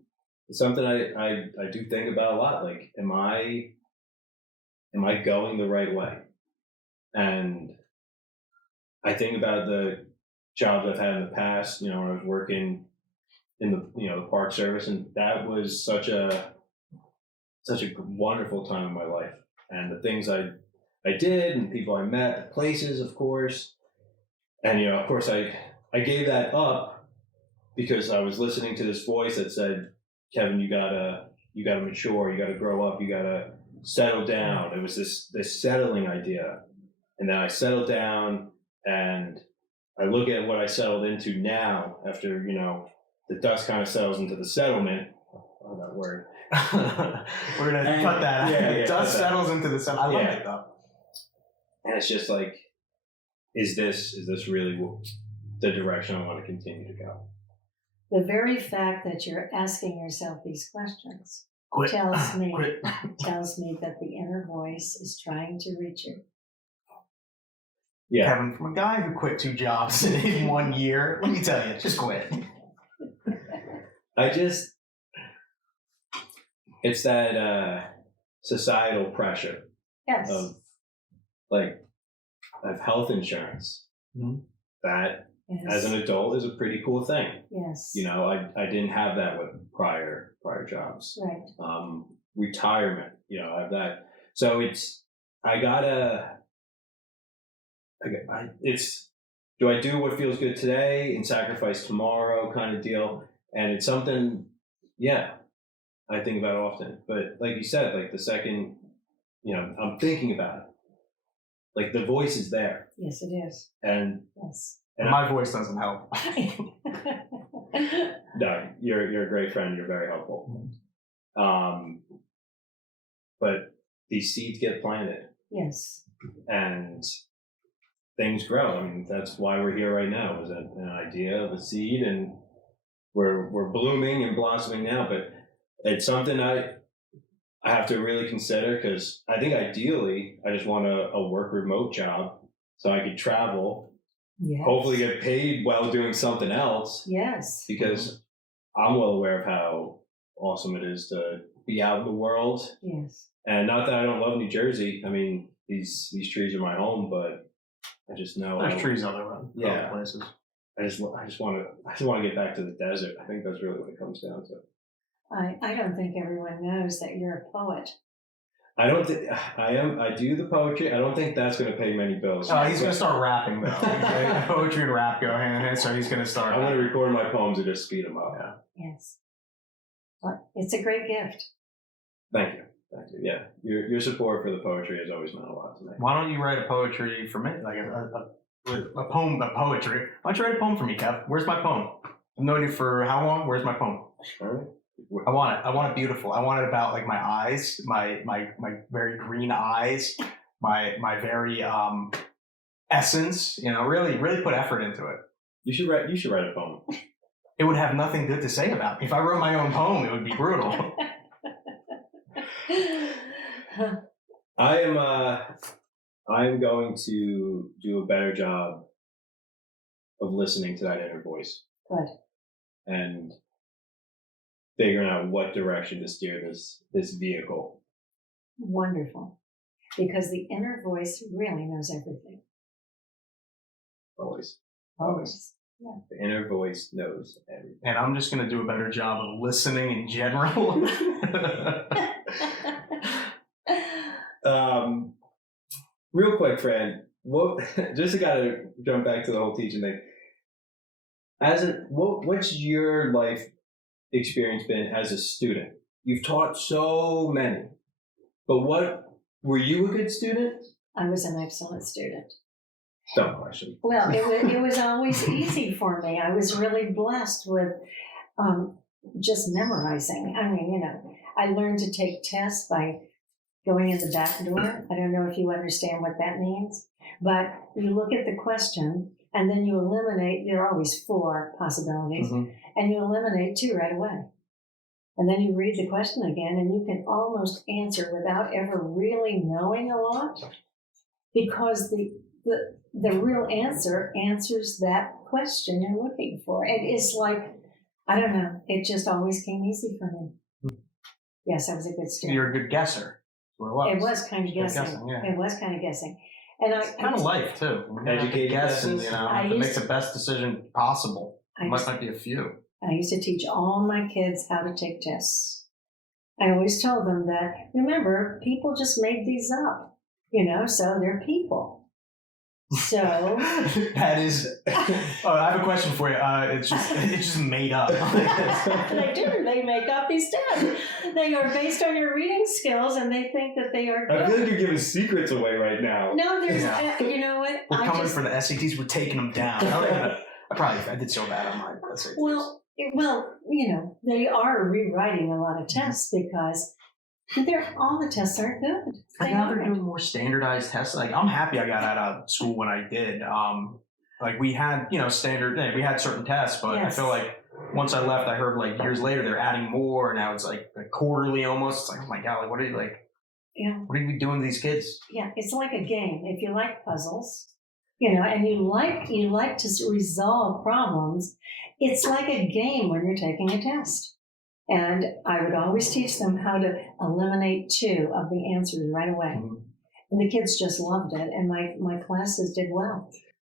I do think about a lot. Like, am I going the right way? And I think about the jobs I've had in the past, when I was working in the park service, and that was such a wonderful time in my life. And the things I did and people I met, the places, of course. And, of course I gave that up because I was listening to this voice that said, Kevin, you gotta mature, you gotta grow up, you gotta settle down. It was this settling idea. And then I settled down, and I look at what I settled into now after, the dust kind of settles into the settlement. Oh, that word. We're going to cut that out. Yeah, dust settles into the settlement. I like it, though. And it's just like, is this really the direction I want to continue to go? The very fact that you're asking yourself these questions tells me that the inner voice is trying to reach you. Yeah. Kevin, from a guy who quit 2 jobs in 1 year, let me tell you, just quit. It's that societal pressure Yes. of health insurance. Mm-hmm. That Yes. as an adult is a pretty cool thing. Yes. I didn't have that with prior jobs. Right. Retirement, I have that. So do I do what feels good today and sacrifice tomorrow kind of deal? And it's something, I think about often. But like you said, like the second, I'm thinking about it. Like the voice is there. Yes, it is. And yes. And my voice doesn't help. No, you're a great friend. You're very helpful. But these seeds get planted. Yes. And things grow. I mean, that's why we're here right now. It was an idea of a seed, and we're blooming and blossoming now. But it's something I have to really consider, because I think ideally I just want a work remote job so I could travel. Yes. Hopefully get paid while doing something else. Yes. Because I'm well aware of how awesome it is to be out in the world. Yes. And not that I don't love New Jersey. I mean, these trees are my home, but I just know There's trees other places. I just want to get back to the desert. I think that's really what it comes down to. I don't think everyone knows that you're a poet. I don't think I am. I do the poetry. I don't think that's going to pay many bills. Oh, he's going to start rapping though. Poetry and rap go hand in hand, so he's going to start. I'm going to record my poems and just speed them up. Yeah. Yes. Well, it's a great gift. Thank you. Yeah, your support for the poetry has always meant a lot to me. Why don't you write a poetry for me, like with a poem about poetry. Why don't you write a poem for me, Kev? Where's my poem? I've known you for how long? Where's my poem? All right. I want it. I want it beautiful. I want it about like my eyes, my very green eyes, my very essence. You know, really put effort into it. You should write a poem. It would have nothing good to say about me. If I wrote my own poem, it would be brutal. I am going to do a better job of listening to that inner voice. Good. And figuring out what direction to steer this vehicle. Wonderful. Because the inner voice really knows everything. Always. Yeah. The inner voice knows everything. And I'm just going to do a better job of listening in general. Real quick, Fran, just gotta jump back to the whole teaching thing. What's your life experience been as a student? You've taught so many, but were you a good student? I was an excellent student. Dumb question. Well, it was always easy for me. I was really blessed with just memorizing. I mean, I learned to take tests by going in the back door. I don't know if you understand what that means, but you look at the question and then you eliminate, there are always 4 possibilities, and you eliminate 2 right away. And then you read the question again and you can almost answer without ever really knowing a lot, because the real answer answers that question you're looking for. It is like, I don't know, it just always came easy for me. Yes, I was a good student. You're a good guesser. It was kind of guessing. Yeah. It was kind of guessing. And It's kind of life, too. Educated guessing, guesses. to make the best decision possible. Might be a few. I used to teach all my kids how to take tests. I always told them that, remember, people just made these up, so they're people. So that is. Oh, I have a question for you. It's just made up. They do. They make up these tests. They are based on your reading skills, and they think that they are good. I feel like you're giving secrets away right now. No, there's. You know what? We're coming for the SATs. We're taking them down. I did so bad on my SATs. Well, they are rewriting a lot of tests because all the tests aren't good. Now they're doing more standardized tests. Like, I'm happy I got out of school when I did. Like, we had, we had certain tests, but Yes. I feel like once I left, I heard like years later they're adding more. Now it's like quarterly almost. It's like, oh my God, like what are you like? Yeah. What are we doing to these kids? Yeah, it's like a game. If you like puzzles, and you like to resolve problems, it's like a game when you're taking a test. And I would always teach them how to eliminate 2 of the answers right away. Mm-hmm. And the kids just loved it. And my classes did well.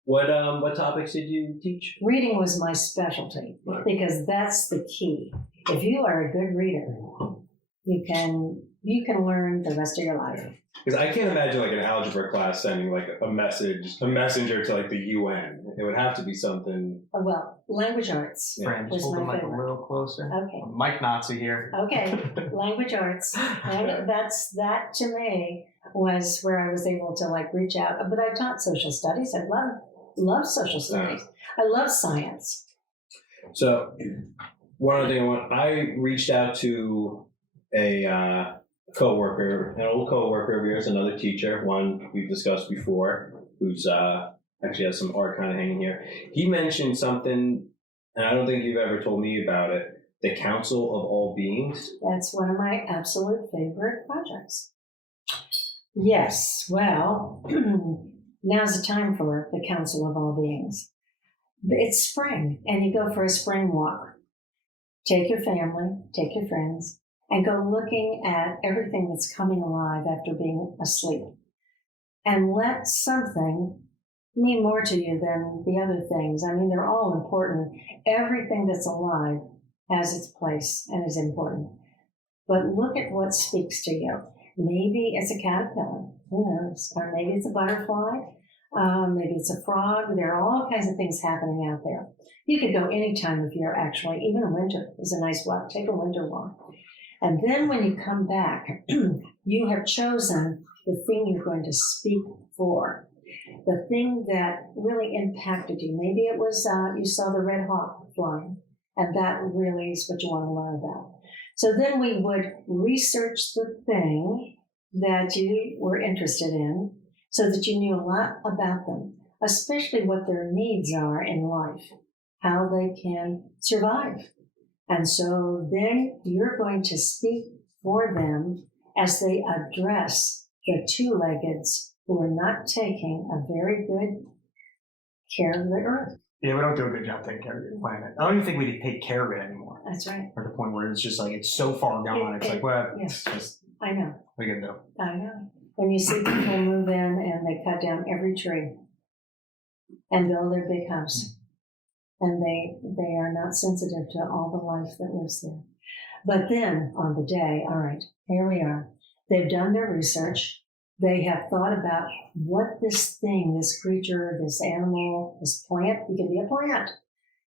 What topics did you teach? Reading was my specialty because that's the key. If you are a good reader, you can learn the rest of your life. Because I can't imagine like an algebra class sending like a messenger to like the UN. It would have to be something. Well, language arts Fran, was just hold the my mic a favorite. little closer. Okay. Mike Nazi here. Okay, language arts. And that to me was where I was able to like reach out. But I taught social studies. I love social studies. I love science. So one other thing I reached out to a coworker, an old coworker of yours, another teacher, one we've discussed before, who's actually has some art kind of hanging here. He mentioned something, and I don't think you've ever told me about it. The Council of All Beings. That's one of my absolute favorite projects. Yes, well, now's the time for the Council of All Beings. It's spring, and you go for a spring walk. Take your family, take your friends, and go looking at everything that's coming alive after being asleep. And let something mean more to you than the other things. I mean, they're all important. Everything that's alive has its place and is important. But look at what speaks to you. Maybe it's a caterpillar, who knows? Or maybe it's a butterfly, maybe it's a frog. There are all kinds of things happening out there. You could go any time of year, actually. Even a winter is a nice walk. Take a winter walk. And then when you come back, you have chosen the thing you're going to speak for. the thing that really impacted you. Maybe it was you saw the red hawk flying, and that really is what you want to learn about. So then we would research the thing that you were interested in so that you knew a lot about them, especially what their needs are in life, how they can survive. And so then you're going to speak for them as they address the two-leggeds who are not taking a very good care of the earth. Yeah, we don't do a good job taking care of the planet. I don't even think we take care of it anymore. That's right. At the point where it's just like, it's so far gone. It's like, well, it's just, I know. what are you going to do? I know. When you see people move in and they cut down every tree and build their big house, and they are not sensitive to all the life that lives there. But then on the day, all right, here we are. They've done their research. They have thought about what this thing, this creature, this animal, this plant, you could be a plant,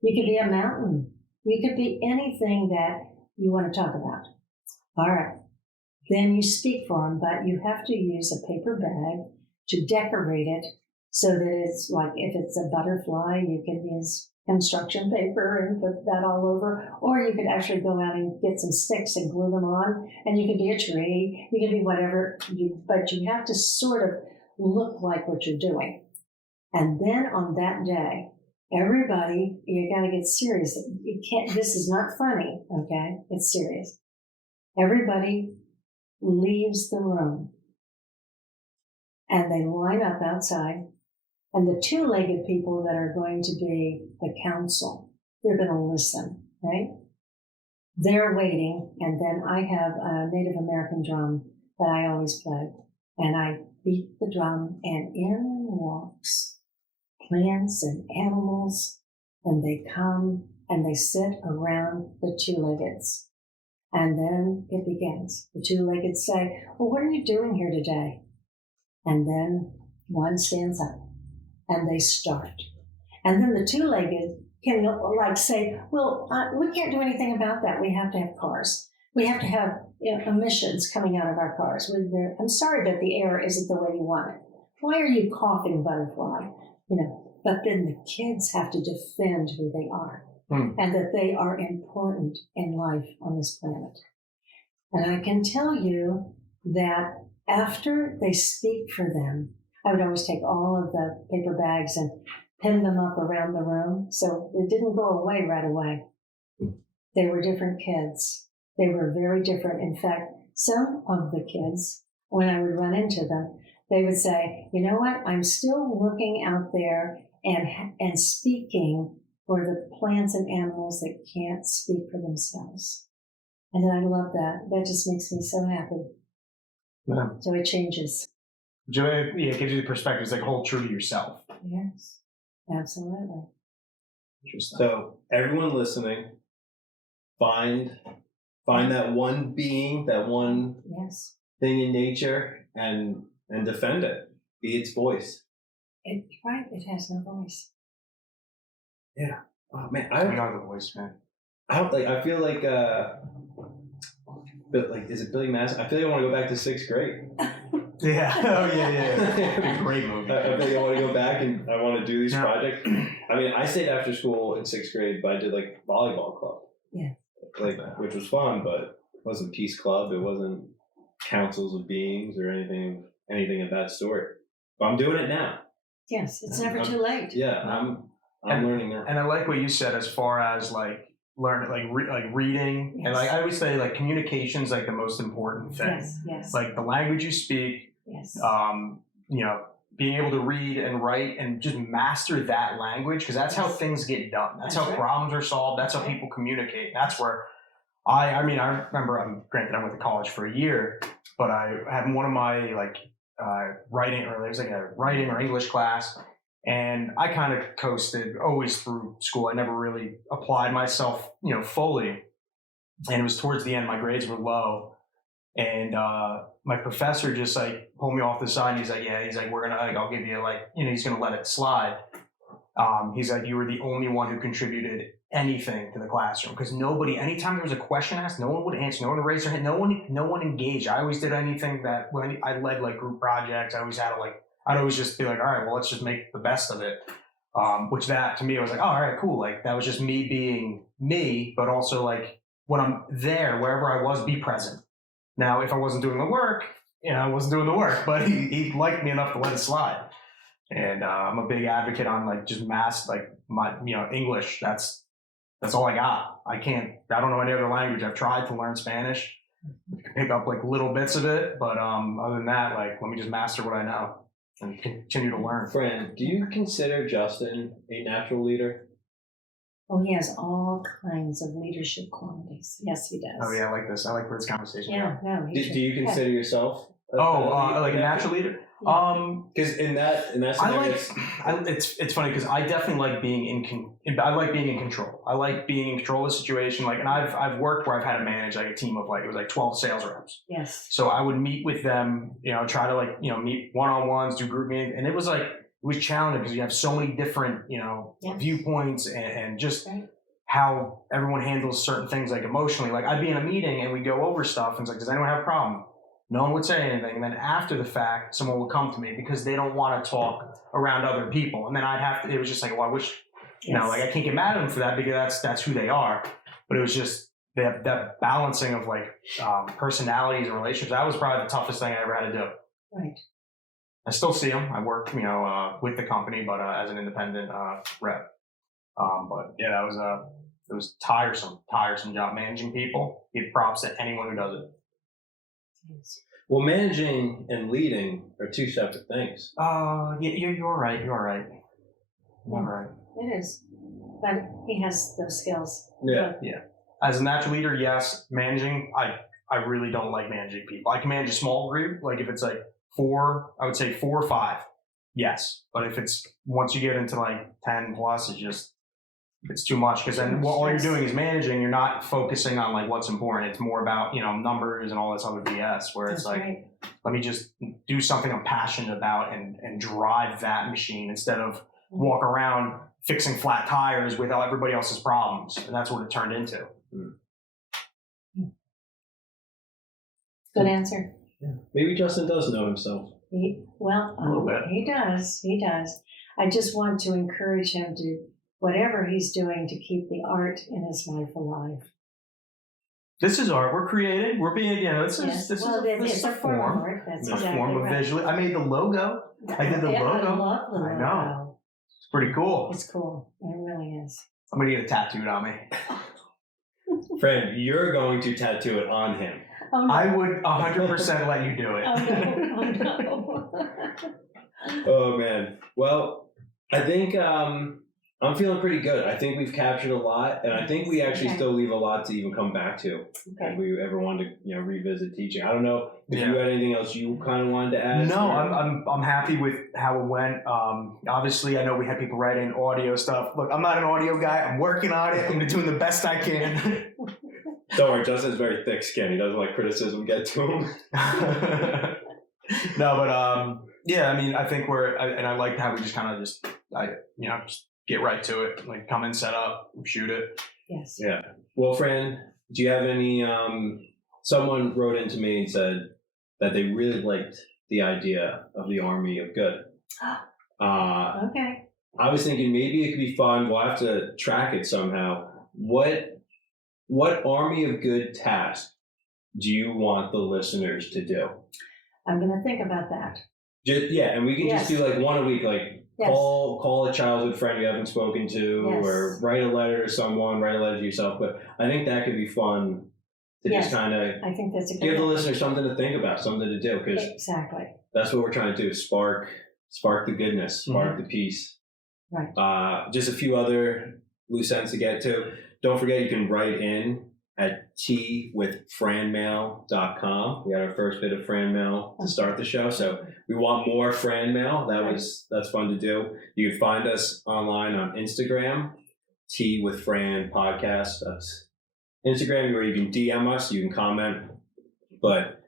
you could be a mountain, you could be anything that you want to talk about. All right. Then you speak for them, but you have to use a paper bag to decorate it so that it's like, if it's a butterfly, you can use construction paper and put that all over, or you could actually go out and get some sticks and glue them on, and you can be a tree, you can be whatever, but you have to sort of look like what you're doing. And then on that day, everybody, you got to get serious. You can't, this is not funny, okay? It's serious. Everybody leaves the room and they line up outside, and the two-legged people that are going to be the council, they're going to listen, right? They're waiting, and then I have a Native American drum that I always play, and I beat the drum, and in walks plants and animals, and they come and they sit around the two-leggeds. And then it begins. The two-legged say, well, what are you doing here today? And then one stands up and they start. And then the two-legged can like say, well, we can't do anything about that. We have to have cars. We have to have emissions coming out of our cars. I'm sorry that the air isn't the way you want it. Why are you coughing, butterfly? But then the kids have to defend who they are. And that they are important in life on this planet. And I can tell you that after they speak for them, I would always take all of the paper bags and pin them up around the room, so it didn't go away right away. They were different kids. They were very different. In fact, some of the kids, when I would run into them, they would say, you know what, I'm still looking out there and speaking for the plants and animals that can't speak for themselves. And I love that. That just makes me so happy. Yeah. So it changes. It gives you the perspective. It's like hold true to yourself. Yes, absolutely. Interesting. So everyone listening, find that one being, that one Yes. thing in nature, and defend it. Be its voice. Right, it has no voice. Yeah. Oh man, I don't know the voice, man. I feel like but like, is it Billy Madison? I feel like I want to go back to 6th grade. Yeah. Oh yeah. Great movie. I feel like I want to go back and I want to do these projects. I mean, I stayed after school in 6th grade, but I did like volleyball club. Yeah. Which was fun, but it wasn't Peace Club. It wasn't Councils of Beings or anything of that sort. But I'm doing it now. Yes, it's never too late. Yeah, I'm learning now. And I like what you said as far as like reading, and like I always say, like communication's like the most important thing. Yes. Like the language you speak. Yes. Being able to read and write and just master that language, because that's how things get done. That's how problems are solved. That's how people communicate. That's where I remember, granted I went to college for a year, but I had one of my writing, or it was like a writing or English class, and I kind of coasted always through school. I never really applied myself, fully. And it was towards the end, my grades were low. And my professor just like pulled me off the side. And he's like, we're gonna, I'll give you he's gonna let it slide. He's like, you were the only one who contributed anything to the classroom, because anytime there was a question asked, no one would answer, no one raised their hand, no one engaged. I always did anything that when I led like group projects, I I'd always just be like, all right, well, let's just make the best of it. Which that to me, I was like, oh, all right, cool. Like that was just me being me, but also like when I'm there, wherever I was, be present. Now, if I wasn't doing the work, I wasn't doing the work, but he liked me enough to let it slide. And I'm a big advocate on like just like my, English. That's all I got. I don't know any other language. I've tried to learn Spanish, pick up like little bits of it, but other than that, like let me just master what I know and continue to learn. Fran, do you consider Justin a natural leader? Oh, he has all kinds of leadership qualities. Yes, he does. Oh yeah, I like this. I like where this conversation Yeah, goes. no. Do you consider yourself like a natural leader? Because in that scenario, it's funny because I definitely like being I like being in control. I like being in control of the situation. Like, and I've worked where I've had to manage like a team of like, it was like 12 sales reps. Yes. So I would meet with them, try to like, meet one-on-ones, do group meetings. And it was challenging because you have so many different, viewpoints and just how everyone handles certain things like emotionally. Like I'd be in a meeting and we'd go over stuff and it's like, does anyone have a problem? No one would say anything. And then after the fact, someone would come to me because they don't want to talk around other people. And then it was just like, well, I wish, like I can't get mad at them for that because that's who they are. But it was just that balancing of like personalities and relationships. That was probably the toughest thing I ever had to do. Right. I still see them. I work, with the company, but as an independent rep. But yeah, it was tiresome job managing people. Give props to anyone who does it. Well, managing and leading are two separate things. Yeah, you're right. You're right. It is. But he has those skills. Yeah. Yeah. As a natural leader, yes. Managing, I really don't like managing people. I can manage a small group. Like if it's like 4, I would say 4 or 5. Yes. But if it's, once you get into like 10 plus, it's too much because then all you're doing is managing. You're not focusing on like what's important. It's more about, numbers and all this other BS where it's let me just do something I'm passionate about and drive that machine instead of walk around fixing flat tires with everybody else's problems. And that's what it turned into. Good answer. Yeah. Maybe Justin does know himself. A little bit. He does. I just want to encourage him to, whatever he's doing, to keep the art in his life alive. This is art. We're creating. We're being, this is a form. Art. That's a form of visually. I made the logo. I did the logo. I love the logo. I know. It's pretty cool. It's cool. It really is. I'm going to get it tattooed on me. Fran, you're going to tattoo it on him. Oh, no. I would 100% let you do it. Oh, no. Oh, man. Well, I think I'm feeling pretty good. I think we've captured a lot, and I think we actually still leave a lot to even come back to if we ever wanted to, revisit teaching. I don't know if you had anything else you kind of wanted to add. No, I'm happy with how it went. Obviously, I know we had people write in audio stuff. Look, I'm not an audio guy. I'm working on it. I'm doing the best I can. Don't worry, Justin's very thick-skinned. He doesn't let criticism get to him. No, but yeah, I mean, I think and I like how we just kind of just get right to it. Like come in, set up, shoot it. Yes. Yeah. Well, Fran, do you have any? Someone wrote into me and said that they really liked the idea of the Army of Good. Okay. I was thinking maybe it could be fun. We'll have to track it somehow. What Army of Good task do you want the listeners to do? I'm going to think about that. And we can just do like one a week, like call a childhood friend you haven't spoken to, or write a letter to someone, write a letter to yourself. But I think that could be fun to just kind of I think that's a good give the listener something to think about, something to do, because that's what we're trying to do: spark the goodness, spark the peace. Right. Just a few other loose ends to get to. Don't forget, you can write in at teawithfranmail.com. We had our first bit of Franmail to start the show, so we want more Franmail. That's fun to do. You can find us online on Instagram, Tea with Fran Podcast. That's Instagram, where you can DM us, you can comment, but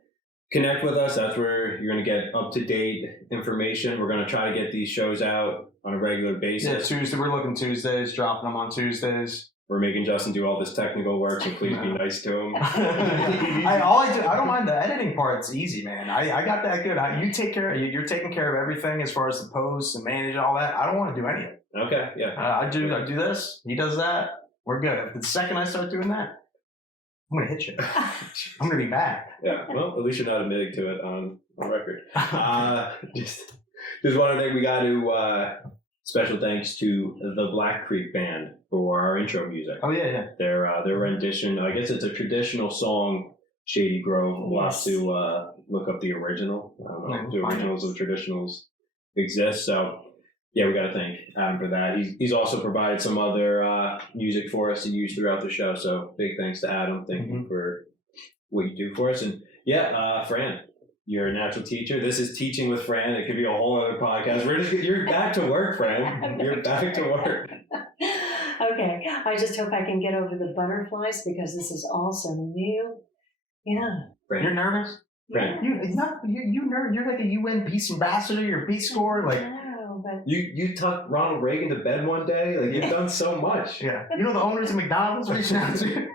connect with us. That's where you're going to get up-to-date information. We're going to try to get these shows out on a regular basis. Yeah, Tuesday. We're looking Tuesdays, dropping them on Tuesdays. we're making Justin do all this technical work, so please be nice to him. I don't mind the editing part. It's easy, man. I got that good. You take care. You're taking care of everything as far as the posts and manage all that. I don't want to do any of it. Okay, yeah. I do this. He does that. We're good. The second I start doing that, I'm gonna hit you. I'm gonna be bad. Yeah, well, at least you're not admitting to it on record. Just one other thing, we got to special thanks to the Black Creek Band for our intro music. Oh yeah. Their rendition. I guess it's a traditional song, Shady Grove. We'll have to look up the original. I don't know if the originals or traditionals exist. So yeah, we got to thank Adam for that. He's also provided some other music for us to use throughout the show. So big thanks to Adam. Thank you for what you do for us. And yeah, Fran, you're a natural teacher. This is Teaching with Fran. It could be a whole other podcast. You're back to work, Fran. You're back to work. Okay. I just hope I can get over the butterflies because this is also new. Yeah. Fran, You're nervous? Fran. You're like a UN peace ambassador. You're peace corps. Like But you tucked Ronald Reagan to bed one day. Like you've done so much. yeah, the owners of McDonald's reaching out to you.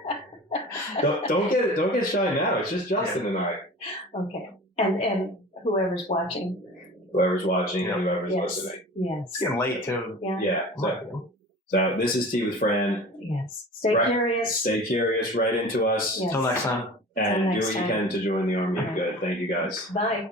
Don't get shy now. It's just Justin and I. okay. And whoever's watching. Whoever's watching and whoever's Yes. listening. Yes. It's getting late too. Yeah. Yeah. So this is Tea with Fran. Yes. Stay curious. Stay curious. Write into us. Yes. Until next time. And Till do next what you time. can to join the army of good. Thank you guys. Bye.